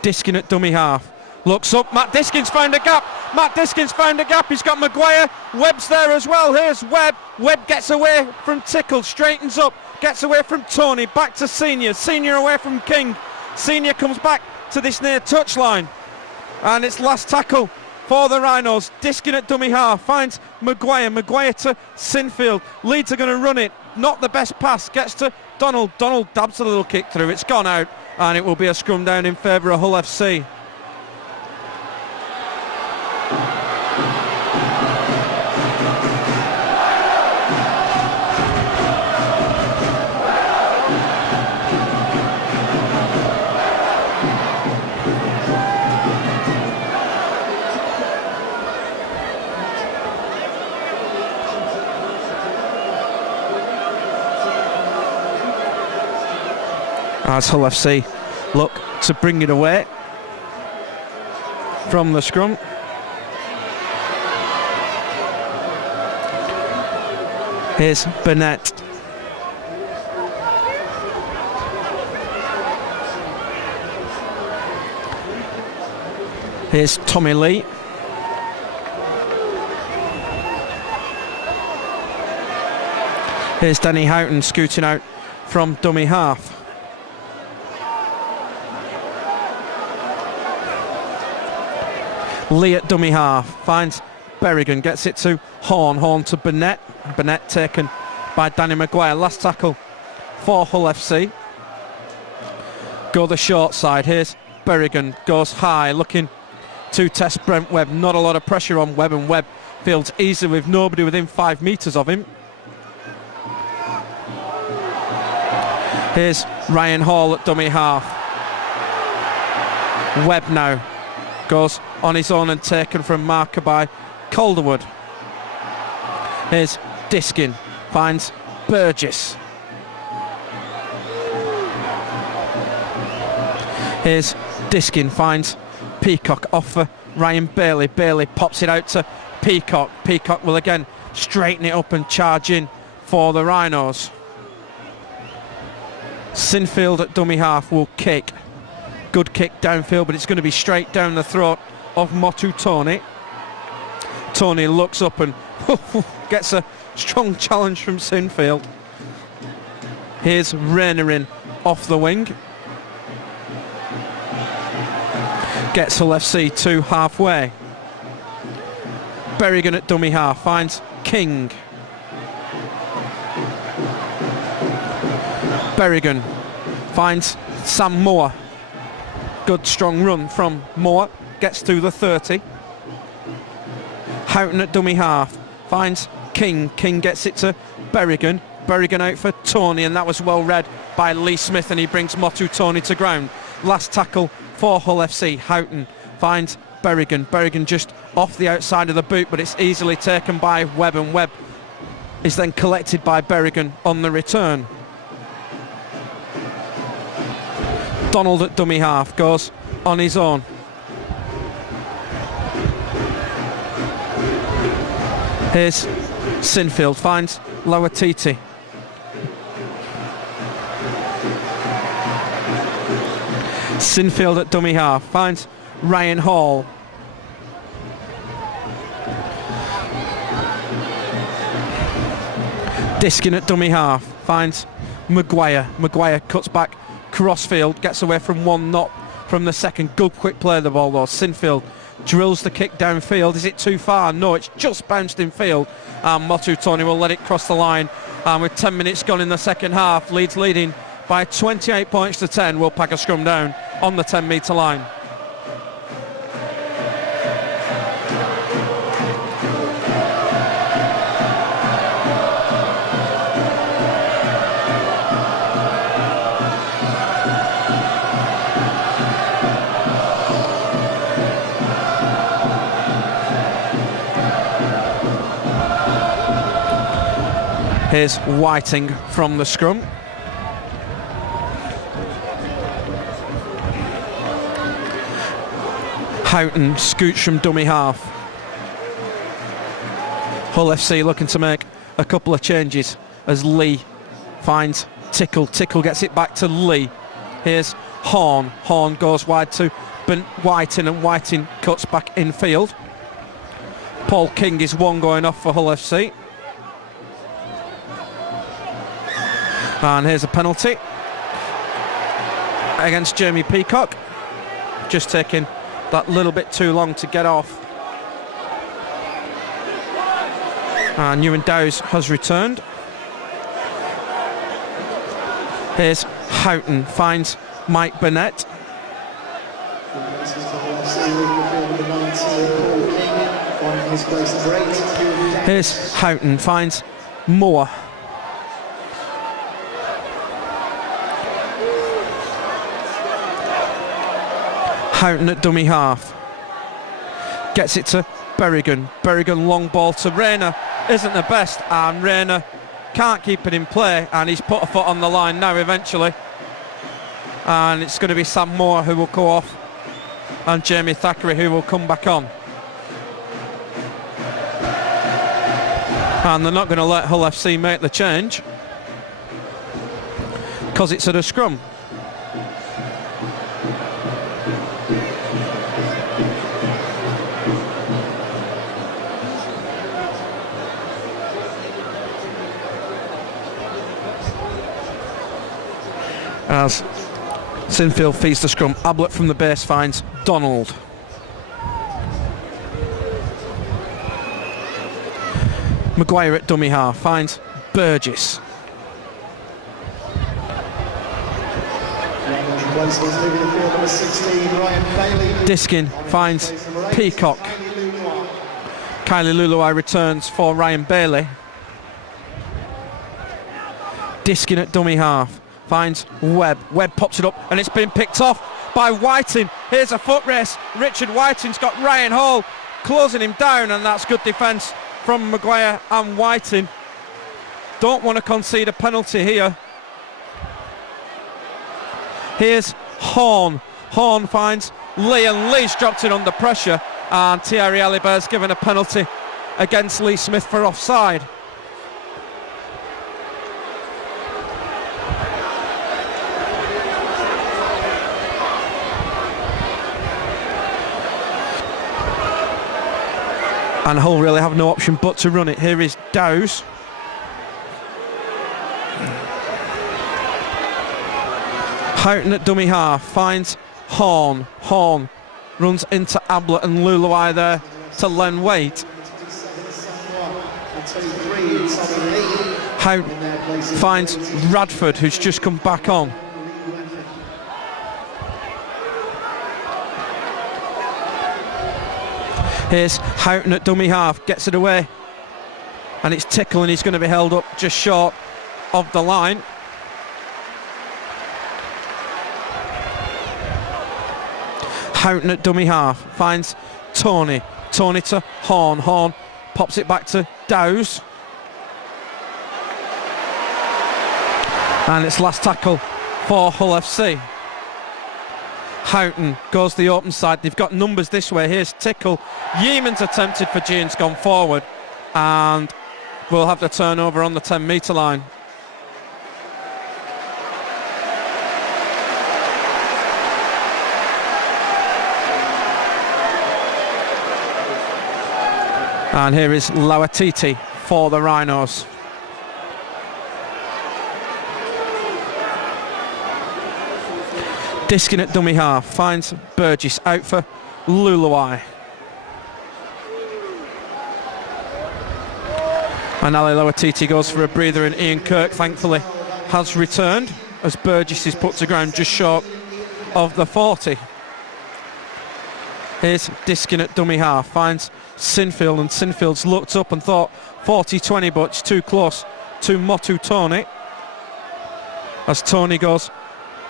Diskin at dummy half, looks up, Matt Diskin's found a gap. Matt Diskin's found a gap, he's got Maguire, Webb's there as well. Here's Webb, Webb gets away from Tickle, straightens up, gets away from Tony, back to Senior, Senior away from King. Senior comes back to this near touchline, and it's last tackle for the Rhinos. Diskin at dummy half, finds Maguire, Maguire to Sinfield. Leeds are going to run it, not the best pass, gets to Donald, Donald dabs a little kick through, it's gone out, and it will be a scrum down in favour of Hull FC. As Hull FC look to bring it away from the scrum. Here's Burnett. Here's Tommy Lee. Here's Danny Houghton scooting out from dummy half. Lee at dummy half, finds Berrigan, gets it to Horn, Horn to Burnett. Burnett taken by Danny Maguire. Last tackle for Hull FC. Go the short side, here's Berrigan, goes high, looking to test Brent Webb. Not a lot of pressure on Webb, and Webb fields easily with nobody within 5 metres of him. Here's Ryan Hall at dummy half. Webb now goes on his own and taken from marker by Calderwood. Here's Diskin, finds Burgess. Here's Diskin, finds Peacock, off for Ryan Bailey. Bailey pops it out to Peacock. Peacock will again straighten it up and charge in for the Rhinos. Sinfield at dummy half will kick. Good kick downfield, but it's going to be straight down the throat of Motu Tony. Tony looks up and gets a strong challenge from Sinfield. Here's Rayner in off the wing. Gets Hull FC to halfway. Berrigan at dummy half, finds King. Berrigan finds Sam Moore. Good strong run from Moore, gets to the 30. Houghton at dummy half, finds King. King gets it to Berrigan. Berrigan out for Tony, and that was well read by Lee Smith, and he brings Motu Tony to ground. Last tackle for Hull FC. Houghton finds Berrigan. Berrigan just off the outside of the boot, but it's easily taken by Webb, and Webb is then collected by Berrigan on the return. Donald at dummy half goes on his own. Here's Sinfield, finds Lawatiti. Sinfield at dummy half, finds Ryan Hall. Diskin at dummy half, finds Maguire. Maguire cuts back crossfield, gets away from one, not from the second. Good quick play of the ball though. Sinfield drills the kick downfield. Is it too far? No, it's just bounced in field. And Motu Tony will let it cross the line. And with 10 minutes gone in the second half, Leeds leading by 28 points to 10. Will pack a scrum down on the 10-metre line. Here's Whiting from the scrum. Houghton scoots from dummy half. Hull FC looking to make a couple of changes as Lee finds Tickle. Tickle gets it back to Lee. Here's Horn. Horn goes wide to Whiting, and Whiting cuts back in field. Paul King is one going off for Hull FC. And here's a penalty against Jamie Peacock. Just taking that little bit too long to get off. And Ewan Dowes has returned. Here's Houghton, finds Mike Burnett. Here's Houghton, finds Moore. Houghton at dummy half. Gets it to Berrigan. Berrigan long ball to Rayner. Isn't the best, and Rayner can't keep it in play, and he's put a foot on the line now eventually. And it's going to be Sam Moore who will go off, and Jamie Thackeray who will come back on. And they're not going to let Hull FC make the change because it's at a scrum. As Sinfield feeds the scrum, Ablett from the base finds Donald. Maguire at dummy half finds Burgess. Diskin finds Peacock. Kylie Luluai returns for Ryan Bailey. Diskin at dummy half finds Webb. Webb pops it up, and it's been picked off by Whiting. Here's a foot race. Richard Whiting's got Ryan Hall closing him down, and that's good defence from Maguire and Whiting. Don't want to concede a penalty here. Here's Horn. Horn finds Lee, and Lee's dropped in under pressure, and Thierry Alibert's given a penalty against Lee Smith for offside. And Hull really have no option but to run it. Here is Dowes. Houghton at dummy half finds Horn. Horn runs into Ablett, and Luluai there to Len Waite. Houghton finds Radford, who's just come back on. Here's Houghton at dummy half, gets it away, and it's Tickle, and he's going to be held up just short of the line. Houghton at dummy half, finds Tony. Tony to Horn. Horn pops it back to Dowes. And it's last tackle for Hull FC. Houghton goes the open side. They've got numbers this way. Here's Tickle. Yeaman's attempted for Jean's gone forward. And we'll have the turnover on the 10-metre line. And here is Lawatiti for the Rhinos. Diskin at dummy half, finds Burgess, out for Luluai. And Ali Lawatiti goes for a breather, and Ian Kirk thankfully has returned as Burgess is put to ground just short of the 40. Here's Diskin at dummy half, finds Sinfield, and Sinfield's looked up and thought 40-20, but it's too close to Motu Tony. As Tony goes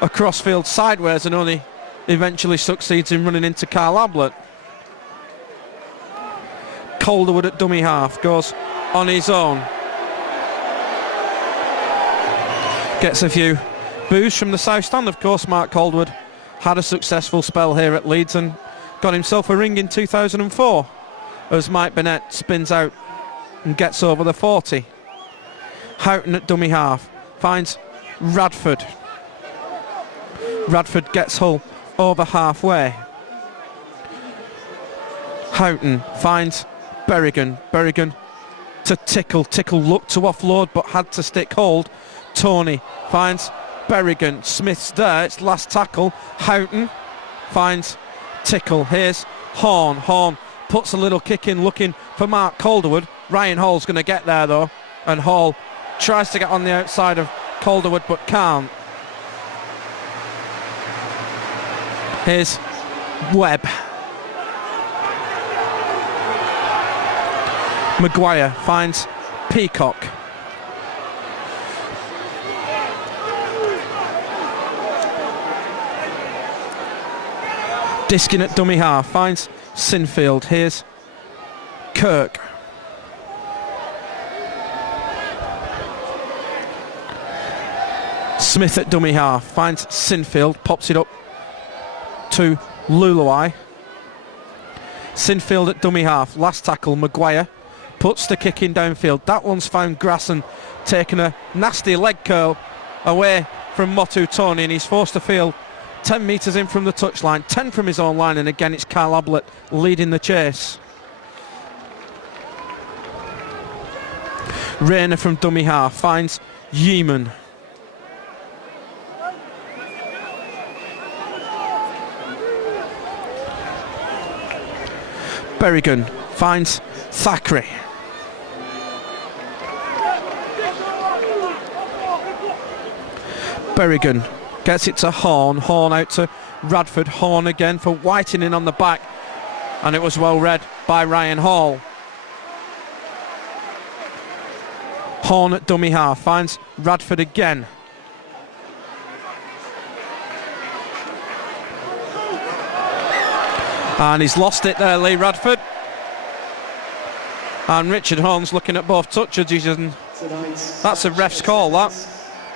across field sideways and only eventually succeeds in running into Carl Ablett. Calderwood at dummy half goes on his own. Gets a few boos from the south stand. Of course, Mark Calderwood had a successful spell here at Leeds and got himself a ring in 2004 as Mike Burnett spins out and gets over the 40. Houghton at dummy half finds Radford. Radford gets Hull over halfway. Houghton finds Berrigan. Berrigan to Tickle. Tickle looked to offload but had to stick hold. Tony finds Berrigan. Smith's there. It's last tackle. Houghton finds Tickle. Here's Horn. Horn puts a little kick in looking for Mark Calderwood. Ryan Hall's going to get there though, and Hall tries to get on the outside of Calderwood but can't. Here's Webb. Maguire finds Peacock. Diskin at dummy half finds Sinfield. Here's Kirk. Smith at dummy half finds Sinfield, pops it up to Luluai. Sinfield at dummy half, last tackle. Maguire puts the kick in downfield. That one's found grass and taken a nasty leg curl away from Motu Tony, and he's forced to field 10 metres in from the touchline, 10 from his own line, and again it's Carl Ablett leading the chase. Rayner from dummy half finds Yeaman. Berrigan finds Thackeray. Berrigan gets it to Horn. Horn out to Radford. Horn again for Whitening on the back, and it was well read by Ryan Hall. Horn at dummy half finds Radford again. And he's lost it there, Lee Radford. And Richard Horn's looking at both touch judges, and that's a ref's call, that.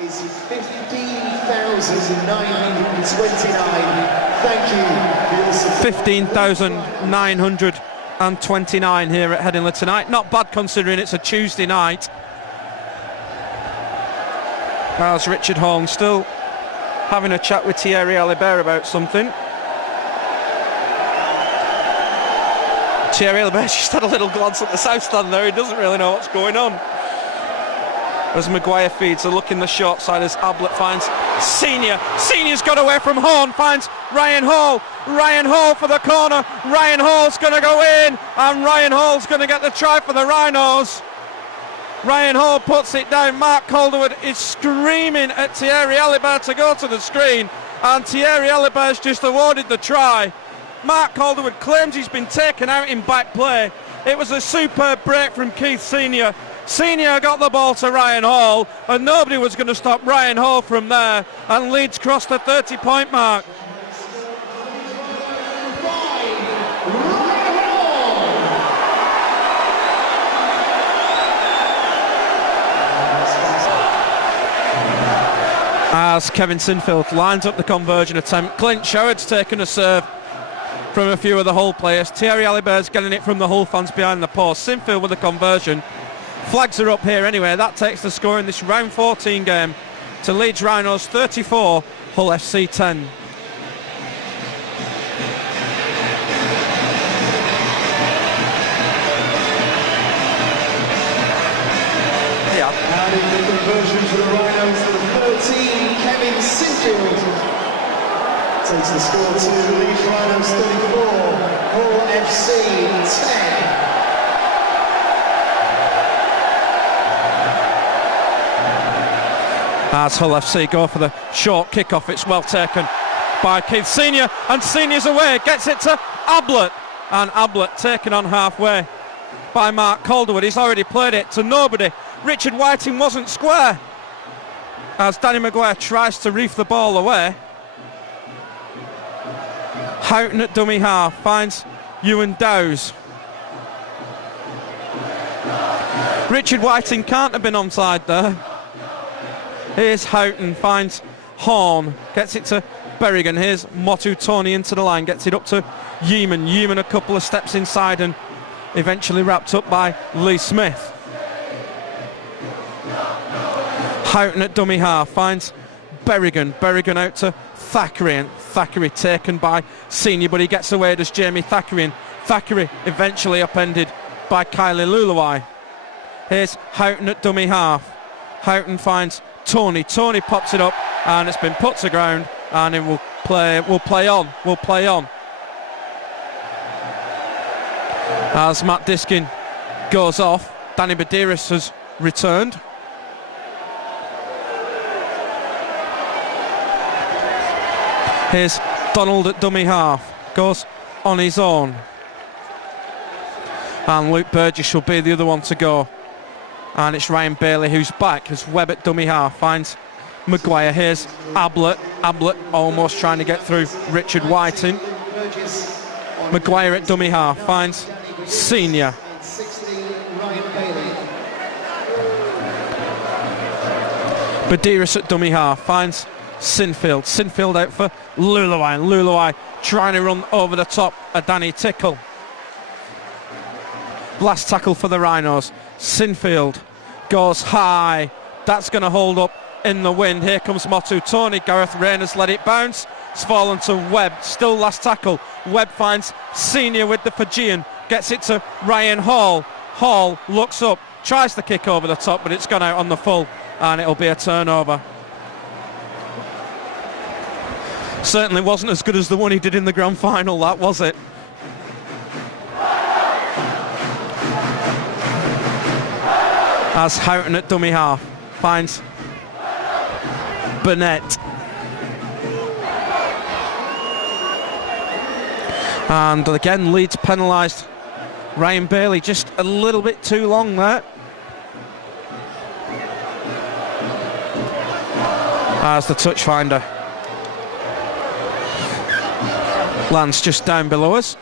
Is 15,929. Thank you for your support. 15,929 here at Headingley tonight. Not bad considering it's a Tuesday night. As Richard Horn still having a chat with Thierry Alibert about something. Thierry Alibert just had a little glance at the south stand there. He doesn't really know what's going on. As Maguire feeds a look in the short side as Ablett finds Senior. Senior's got away from Horn, finds Ryan Hall. Ryan Hall for the corner. Ryan Hall's going to go in, and Ryan Hall's going to get the try for the Rhinos. Ryan Hall puts it down. Mark Calderwood is screaming at Thierry Alibert to go to the screen, and Thierry Alibert's just awarded the try. Mark Calderwood claims he's been taken out in back play. It was a superb break from Keith Senior. Senior got the ball to Ryan Hall, and nobody was going to stop Ryan Hall from there, and Leeds crossed the 30-point mark. as Kevin Sinfield lines up the conversion attempt. Clint Sherwood's taken a serve from a few of the Hull players. Thierry Alibert's getting it from the Hull fans behind the post. Sinfield with the conversion. Flags are up here anyway. That takes the score in this round 14 game to Leeds Rhinos 34, Hull FC 10. Adding the conversion to the Rhinos for the 13, Kevin Sinfield takes the score to Leeds Rhinos 34, Hull FC 10. As Hull FC go for the short kick-off, it's well taken by Keith Senior, and Senior's away, gets it to Ablett, and Ablett taken on halfway by Mark Calderwood. He's already played it to nobody. Richard Whiting wasn't square as Danny Maguire tries to reef the ball away. Houghton at dummy half finds Ewan Dowes. Richard Whiting can't have been onside there. Here's Houghton, finds Horn, gets it to Berrigan. Here's Motu Tony into the line, gets it up to Yeaman. Yeaman a couple of steps inside and eventually wrapped up by Lee Smith. Houghton at dummy half finds Berrigan. Berrigan out to Thackeray, and Thackeray taken by Senior, but he gets away, does Jamie Thackeray, and Thackeray eventually upended by Kylie Luluai. Here's Houghton at dummy half. Houghton finds Tony. Tony pops it up and it's been put to ground, and it will play on. As Matt Diskin goes off, Danny Badiris has returned. Here's Donald at dummy half, goes on his own. And Luke Burgess will be the other one to go. And it's Ryan Bailey who's back as Webb at dummy half finds Maguire. Here's Ablett. Ablett almost trying to get through Richard Whiting. Maguire at dummy half finds Senior. Badiris at dummy half finds Sinfield. Sinfield out for Luluai. And Luluai trying to run over the top of Danny Tickle. Last tackle for the Rhinos. Sinfield goes high. That's going to hold up in the wind. Here comes Motu Tony. Gareth Rain has let it bounce. It's fallen to Webb. Still last tackle. Webb finds Senior with the Fijian. Gets it to Ryan Hall. Hall looks up. Tries to kick over the top, but it's gone out on the full. And it'll be a turnover. Certainly wasn't as good as the one he did in the grand final, that was it? As Houghton at dummy half finds Burnett. And again, Leeds penalised Ryan Bailey just a little bit too long there. As the touch finder lands just down below us.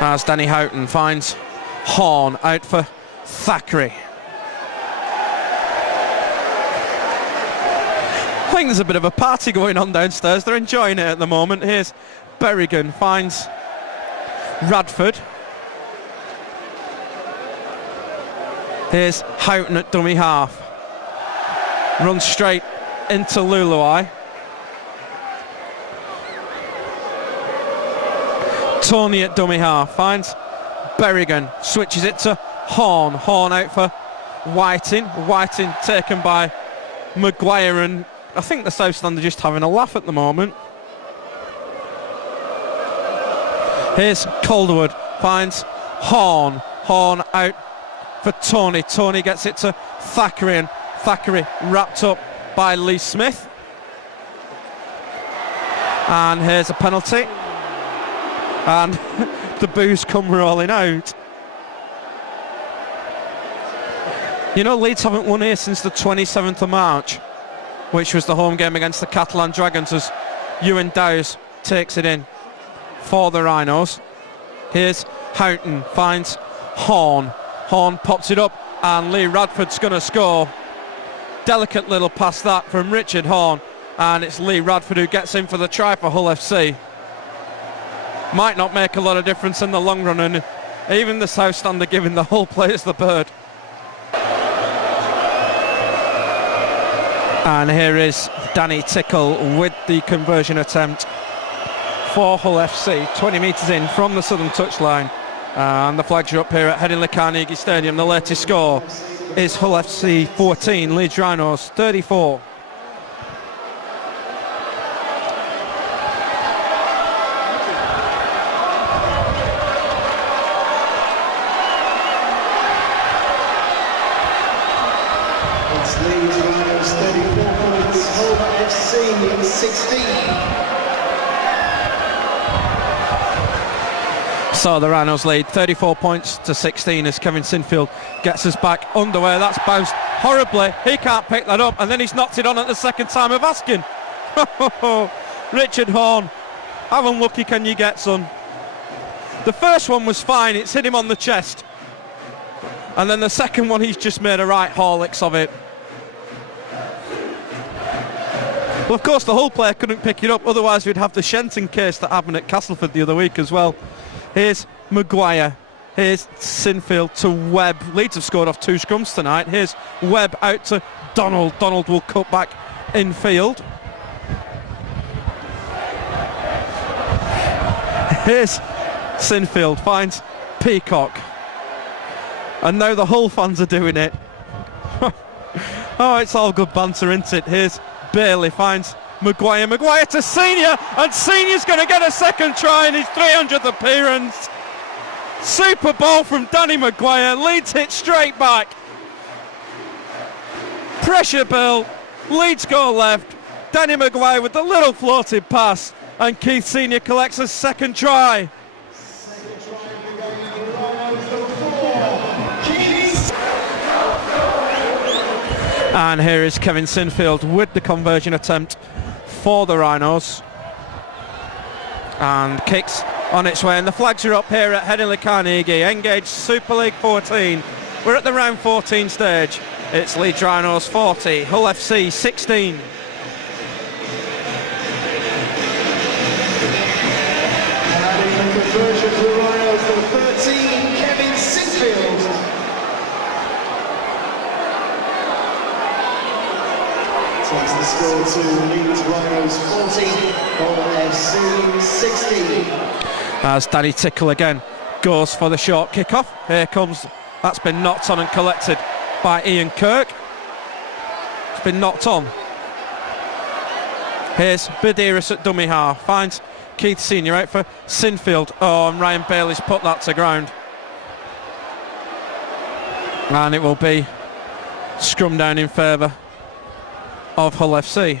As Danny Houghton finds Horn out for Thackeray. I think there's a bit of a party going on downstairs. They're enjoying it at the moment. Here's Berrigan, finds Radford. Here's Houghton at dummy half. Runs straight into Luluai. Tony at dummy half finds Berrigan, switches it to Horn. Horn out for Whiting. Whiting taken by Maguire, and I think the South Stand are just having a laugh at the moment. Here's Calderwood, finds Horn. Horn out for Tony. Tony gets it to Thackeray, and Thackeray wrapped up by Lee Smith. And here's a penalty. And the boos come rolling out. You know, Leeds haven't won here since the 27th of March, which was the home game against the Catalan Dragons, as Ewan Dowes takes it in for the Rhinos. Here's Houghton, finds Horn. Horn pops it up, and Lee Radford's going to score. Delicate little pass that from Richard Horn, and it's Lee Radford who gets in for the try for Hull FC. Might not make a lot of difference in the long run, and even the South Stand are giving the Hull players the bird. And here is Danny Tickle with the conversion attempt for Hull FC, 20 metres in from the southern touchline. And the flags are up here at Headingley Carnegie Stadium. The latest score is Hull FC 14, Leeds Rhinos 34. It's Leeds Rhinos 34 points, Hull FC 16. So the Rhinos lead 34 points to 16 as Kevin Sinfield gets us back underway. That's bounced horribly. He can't pick that up, and then he's knocked it on at the second time of asking. Richard Horn, how unlucky can you get, son? The first one was fine, it's hit him on the chest. And then the second one, he's just made a right Horlicks of it. Well, of course, the Hull player couldn't pick it up, otherwise we'd have the Shenton case that happened at Castleford the other week as well. Here's Maguire, here's Sinfield to Webb. Leeds have scored off 2 scrums tonight. Here's Webb out to Donald. Donald will cut back in field. Here's Sinfield, finds Peacock. And now the Hull fans are doing it. Oh, it's all good banter, isn't it? Here's Bailey, finds Maguire. Maguire to Senior, and Senior's going to get a second try in his 300th appearance. Super ball from Danny Maguire. Leeds hit straight back. Pressure built. Leeds go left. Danny Maguire with the little floated pass, and Keith Senior collects a second try. And here is Kevin Sinfield with the conversion attempt for the Rhinos, and kicks on its way, and the flags are up here at Headingley Carnegie. Engage Super League 14. We're at the round 14 stage. It's Leeds Rhinos 40, Hull FC 16. Adding the conversion for the Rhinos, number 13, Kevin Sinfield. Takes the score to Leeds Rhinos 40, Hull FC 16. As Danny Tickle again goes for the short kick-off. Here comes, that's been knocked on and collected by Ian Kirk. It's been knocked on. Here's Badiris at dummy half, finds Keith Senior out for Sinfield. Oh, and Ryan Bailey's put that to ground. And it will be scrum down in favour of Hull FC.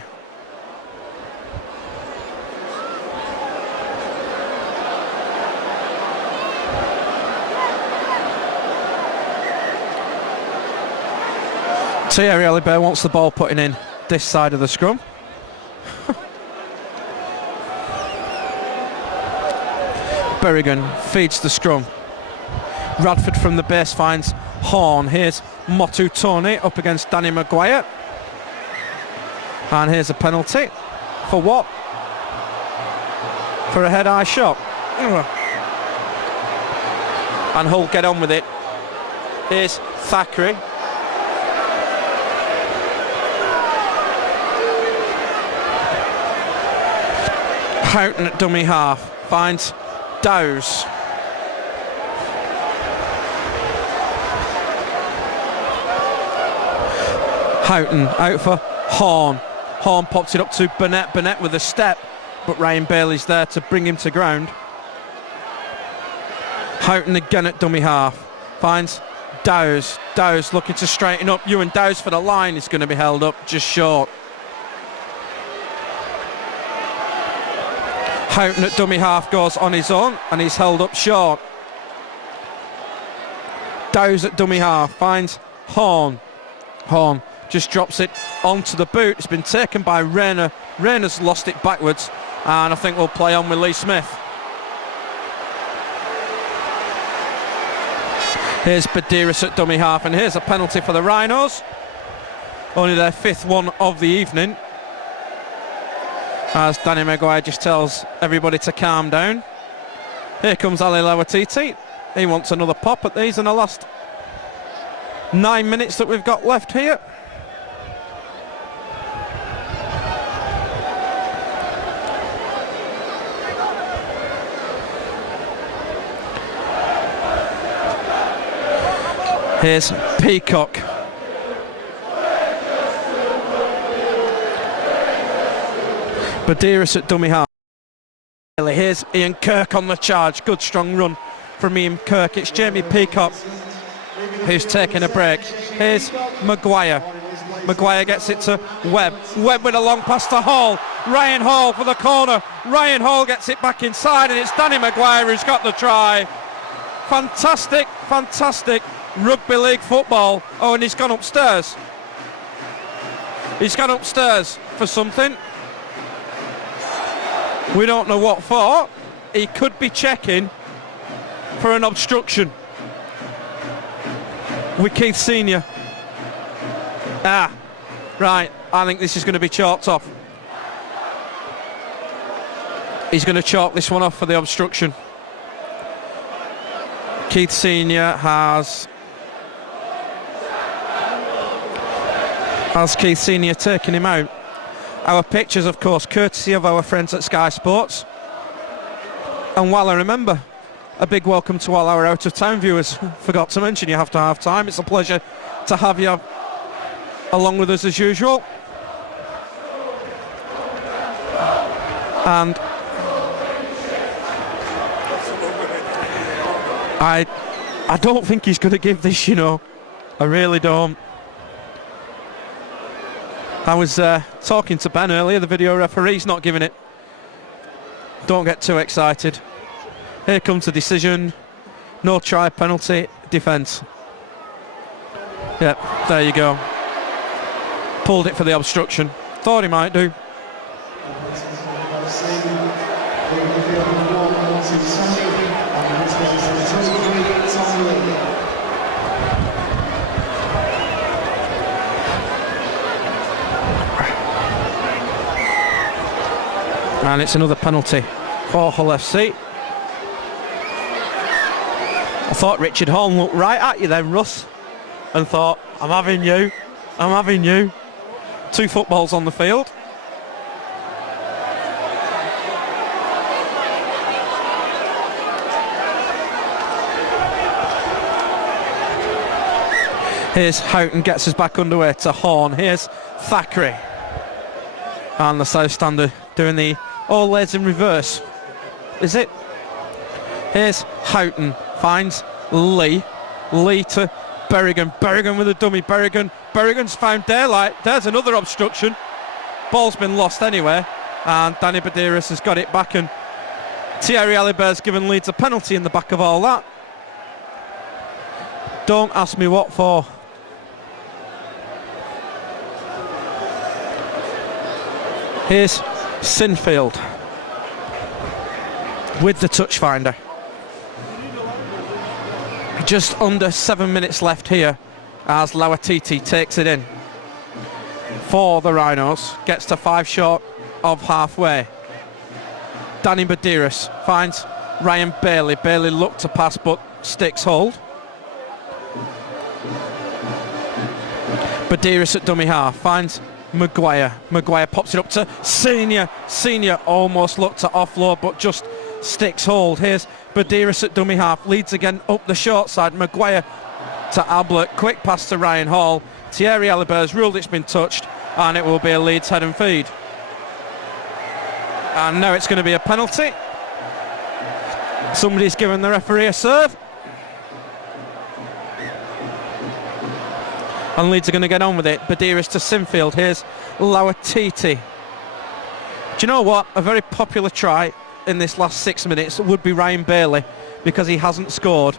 Thierry Alibert wants the ball putting in this side of the scrum. Berrigan feeds the scrum. Radford from the base finds Horn. Here's Motu Tony up against Danny Maguire. And here's a penalty. For what? For a head-eye shot. And Hull get on with it. Here's Thackeray. Houghton at dummy half. Finds Dowes. Houghton out for Horn. Horn pops it up to Burnett. Burnett with a step, but Ryan Bailey's there to bring him to ground. Houghton again at dummy half. Finds Dowes. Dowes looking to straighten up. Ewan Dowes for the line is going to be held up just short. Houghton at dummy half goes on his own and he's held up short. Dowes at dummy half finds Horn. Horn just drops it onto the boot. It's been taken by Rayner. Rayner's lost it backwards, and I think we'll play on with Lee Smith. Here's Badiris at dummy half, and here's a penalty for the Rhinos. only their 5th one of the evening. As Danny Maguire just tells everybody to calm down. Here comes Ali Lawatiti. He wants another pop at these in the last 9 minutes that we've got left here. Here's Peacock. Badiris at dummy half. Here's Ian Kirk on the charge. Good strong run from Ian Kirk. It's Jamie Peacock who's taking a break. Here's Maguire. Maguire gets it to Webb. Webb with a long pass to Hall. Ryan Hall for the corner. Ryan Hall gets it back inside, and it's Danny Maguire who's got the try. Fantastic, fantastic rugby league football. Oh, and he's gone upstairs. He's gone upstairs for something. We don't know what for. He could be checking for an obstruction with Keith Senior. Right, I think this is going to be chalked off. He's going to chalk this one off for the obstruction. Keith Senior has Keith Senior taken him out. Our pictures, of course, courtesy of our friends at Sky Sports. And while I remember, a big welcome to all our out-of-town viewers. Forgot to mention you have to have time. It's a pleasure to have you along with us as usual. And I don't think he's going to give this, you know. I really don't. I was talking to Ben earlier, the video referee's not giving it. Don't get too excited. Here comes the decision. No try, penalty, defence. Yep, there you go. Pulled it for the obstruction. Thought he might do. And it's another penalty for Hull FC. I thought Richard Horn looked right at you then, Russ, and thought, I'm having you, I'm having you. 2 footballs on the field. Here's Houghton, gets us back underway to Horn. Here's Thackeray. And the South Stander doing the all legs in reverse. Is it? Here's Houghton. Finds Lee. Lee to Berrigan. Berrigan with a dummy. Berrigan's found daylight. There's another obstruction. Ball's been lost anyway. And Danny Badiris has got it back. And Thierry Alibert's given Leeds a penalty in the back of all that. Don't ask me what for. Here's Sinfield with the touch finder. Just under 7 minutes left here as Lawatiti takes it in for the Rhinos. Gets to 5 short of halfway. Danny Badiris finds Ryan Bailey. Bailey looked to pass but sticks hold. Badiris at dummy half finds Maguire. Maguire pops it up to Senior. Senior almost looked to offload but just sticks hold. Here's Badiris at dummy half. Leeds again up the short side. Maguire to Ablett. Quick pass to Ryan Hall. Thierry Alibert's ruled it's been touched and it will be a Leeds head and feed. And now it's going to be a penalty. Somebody's given the referee a serve. And Leeds are going to get on with it. Badiris to Sinfield. Here's Lawatiti. Do you know what? A very popular try in this last 6 minutes would be Ryan Bailey, because he hasn't scored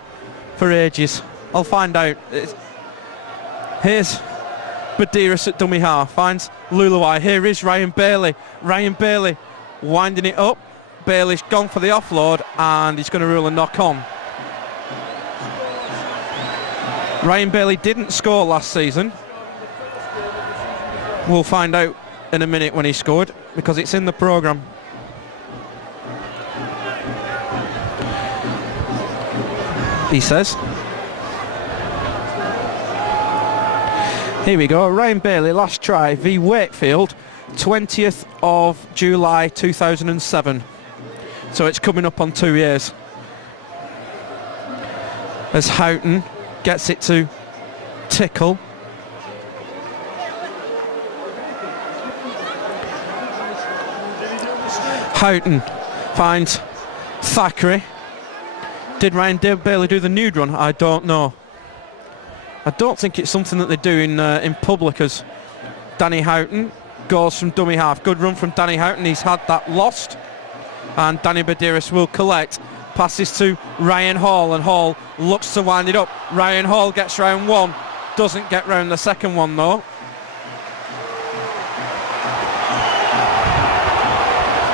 for ages. I'll find out. Here's Badiris at dummy half. Finds Luluai. Here is Ryan Bailey. Ryan Bailey winding it up. Bailey's gone for the offload and he's going to rule a knock on. Ryan Bailey didn't score last season. We'll find out in a minute when he scored, because it's in the programme. He says. Here we go, Ryan Bailey, last try, v Wakefield, 20th of July 2007. So it's coming up on 2 years. As Houghton gets it to Tickle. Houghton finds Thackeray. Did Ryan Bailey do the nude run? I don't know. I don't think it's something that they do in public, as Danny Houghton goes from dummy half. Good run from Danny Houghton. He's had that lost. And Danny Badiris will collect. Passes to Ryan Hall, and Hall looks to wind it up. Ryan Hall gets round one. Doesn't get round the second one though.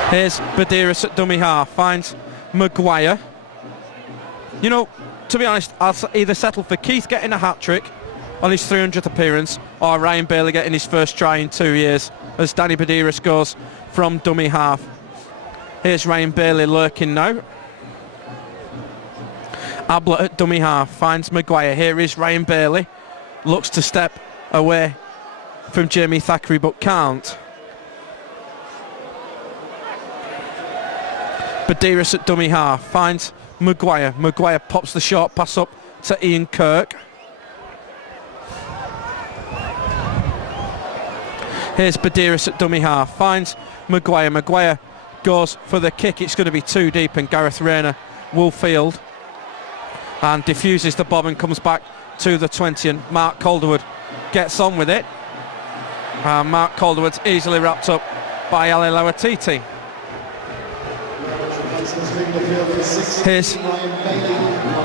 Here's Badiris at dummy half. Finds Maguire. You know, to be honest, I'll either settle for Keith getting a hat-trick on his 300th appearance, or Ryan Bailey getting his first try in 2 years, as Danny Badiris goes from dummy half. Here's Ryan Bailey lurking now. Ablett at dummy half, finds Maguire. Here is Ryan Bailey. Looks to step away from Jamie Thackeray, but can't. Badiris at dummy half, finds Maguire. Maguire pops the short pass up to Ian Kirk. Here's Badiris at dummy half, finds Maguire. Maguire goes for the kick. It's going to be too deep, and Gareth Rayner will field and diffuses the bob and comes back to the 20, and Mark Calderwood gets on with it. Mark Calderwood's easily wrapped up by Ali Lawatiti. Here's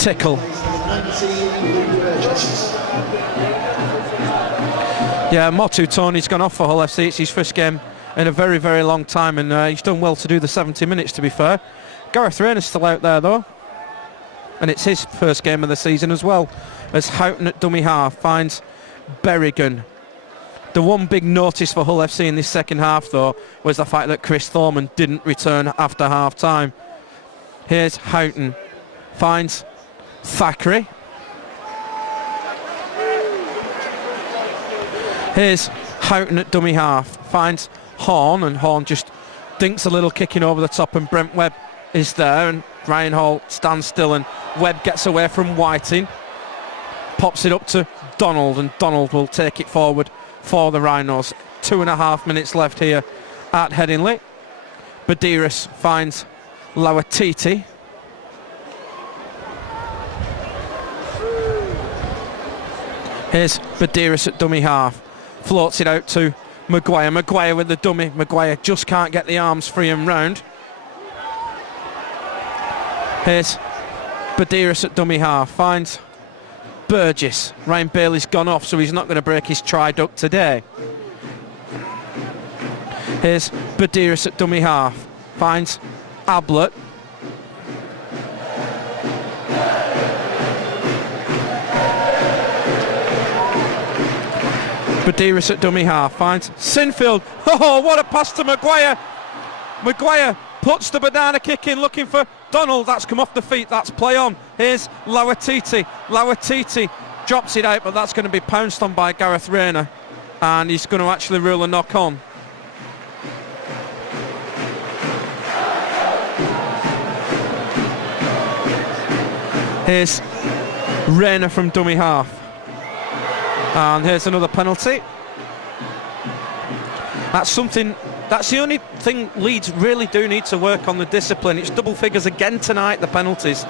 Tickle. Yeah, Motu Tony's gone off for Hull FC. It's his first game in a very, very long time, and he's done well to do the 70 minutes, to be fair. Gareth Rayner's still out there though, and it's his first game of the season as well, as Houghton at dummy half finds Berrigan. The one big notice for Hull FC in this second half though was the fact that Chris Thorman didn't return after half time. Here's Houghton, finds Thackeray. Here's Houghton at dummy half, finds Horn, and Horn just dinks a little kicking over the top, and Brent Webb is there, and Ryan Hall stands still, and Webb gets away from Whiting, pops it up to Donald, and Donald will take it forward for the Rhinos. 2.5 minutes left here at Headingley. Badiris finds Lawatiti. Here's Badiris at dummy half, floats it out to Maguire. Maguire with the dummy. Maguire just can't get the arms free and round. Here's Badiris at dummy half, finds Burgess. Ryan Bailey's gone off, so he's not going to break his tri-duct today. Here's Badiris at dummy half, finds Ablett. Badiris at dummy half, finds Sinfield. Oh, what a pass to Maguire. Maguire puts the banana kick in, looking for Donald. That's come off the feet, that's play on. Here's Lawatiti. Lawatiti drops it out, but that's going to be pounced on by Gareth Rayner, and he's going to actually rule a knock on. Here's Rayner from dummy half. And here's another penalty. That's the only thing Leeds really do need to work on, the discipline. It's double figures again tonight, the penalties.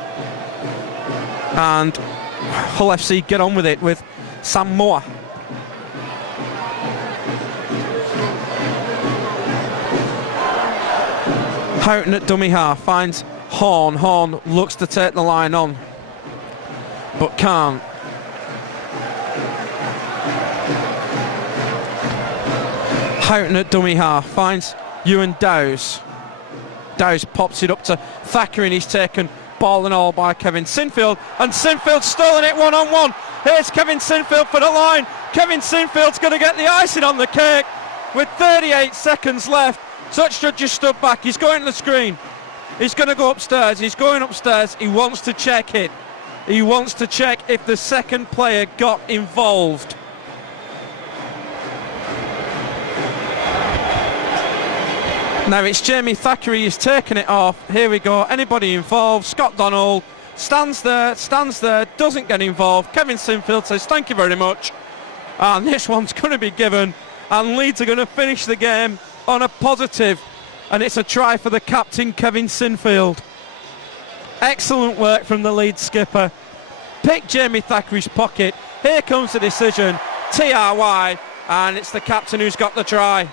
And Hull FC get on with it with Sam Moore. Houghton at dummy half, finds Horn. Horn looks to take the line on, but can't. Houghton at dummy half, finds Ewan Dowes. Dowes pops it up to Thackeray, and he's taken ball and all by Kevin Sinfield, and Sinfield's stolen it one-on-one. Here's Kevin Sinfield for the line. Kevin Sinfield's going to get the icing on the cake. with 38 seconds left. Suchka just stood back. He's going to the screen. He's going to go upstairs. He's going upstairs. He wants to check it. He wants to check if the second player got involved. Now it's Jamie Thackeray. He's taken it off. Here we go. Anybody involved? Scott Donald stands there, doesn't get involved. Kevin Sinfield says thank you very much. And this one's going to be given. And Leeds are going to finish the game on a positive. And it's a try for the captain, Kevin Sinfield. Excellent work from the Leeds skipper. Pick Jamie Thackeray's pocket. Here comes the decision. TRY. And it's the captain who's got the try.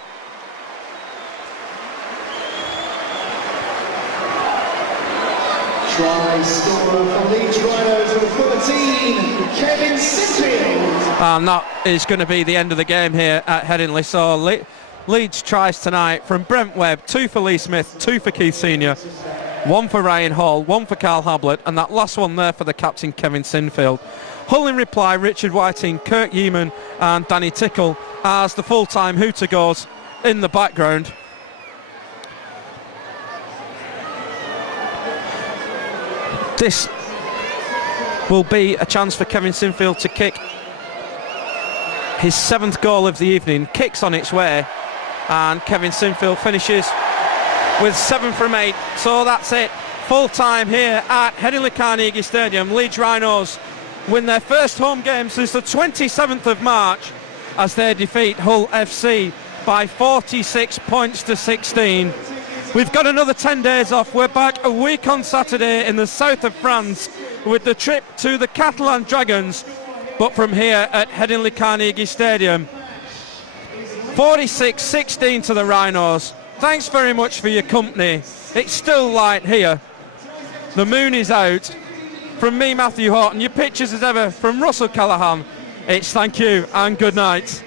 Try scorer for Leeds Rhinos number 13, Kevin Sinfield. And that is going to be the end of the game here at Headingley. So Leeds tries tonight from Brent Webb, 2 for Lee Smith, 2 for Keith Senior, 1 for Ryan Hall, 1 for Carl Hablett, and that last one there for the captain, Kevin Sinfield. Hull in reply, Richard Whiting, Kirk Yeaman and Danny Tickle as the full-time hooter goes in the background. This will be a chance for Kevin Sinfield to kick his 7th goal of the evening. Kicks on its way, and Kevin Sinfield finishes with 7 from 8. So that's it. Full time here at Headingley Carnegie Stadium. Leeds Rhinos win their first home game since the 27th of March as they defeat Hull FC by 46 points to 16. We've got another 10 days off. We're back a week on Saturday in the south of France with the trip to the Catalan Dragons. But from here at Headingley Carnegie Stadium, 46-16 to the Rhinos. Thanks very much for your company. It's still light here. The moon is out. From me, Matthew Horton, your pictures as ever from Russell Callaghan. It's thank you and good night.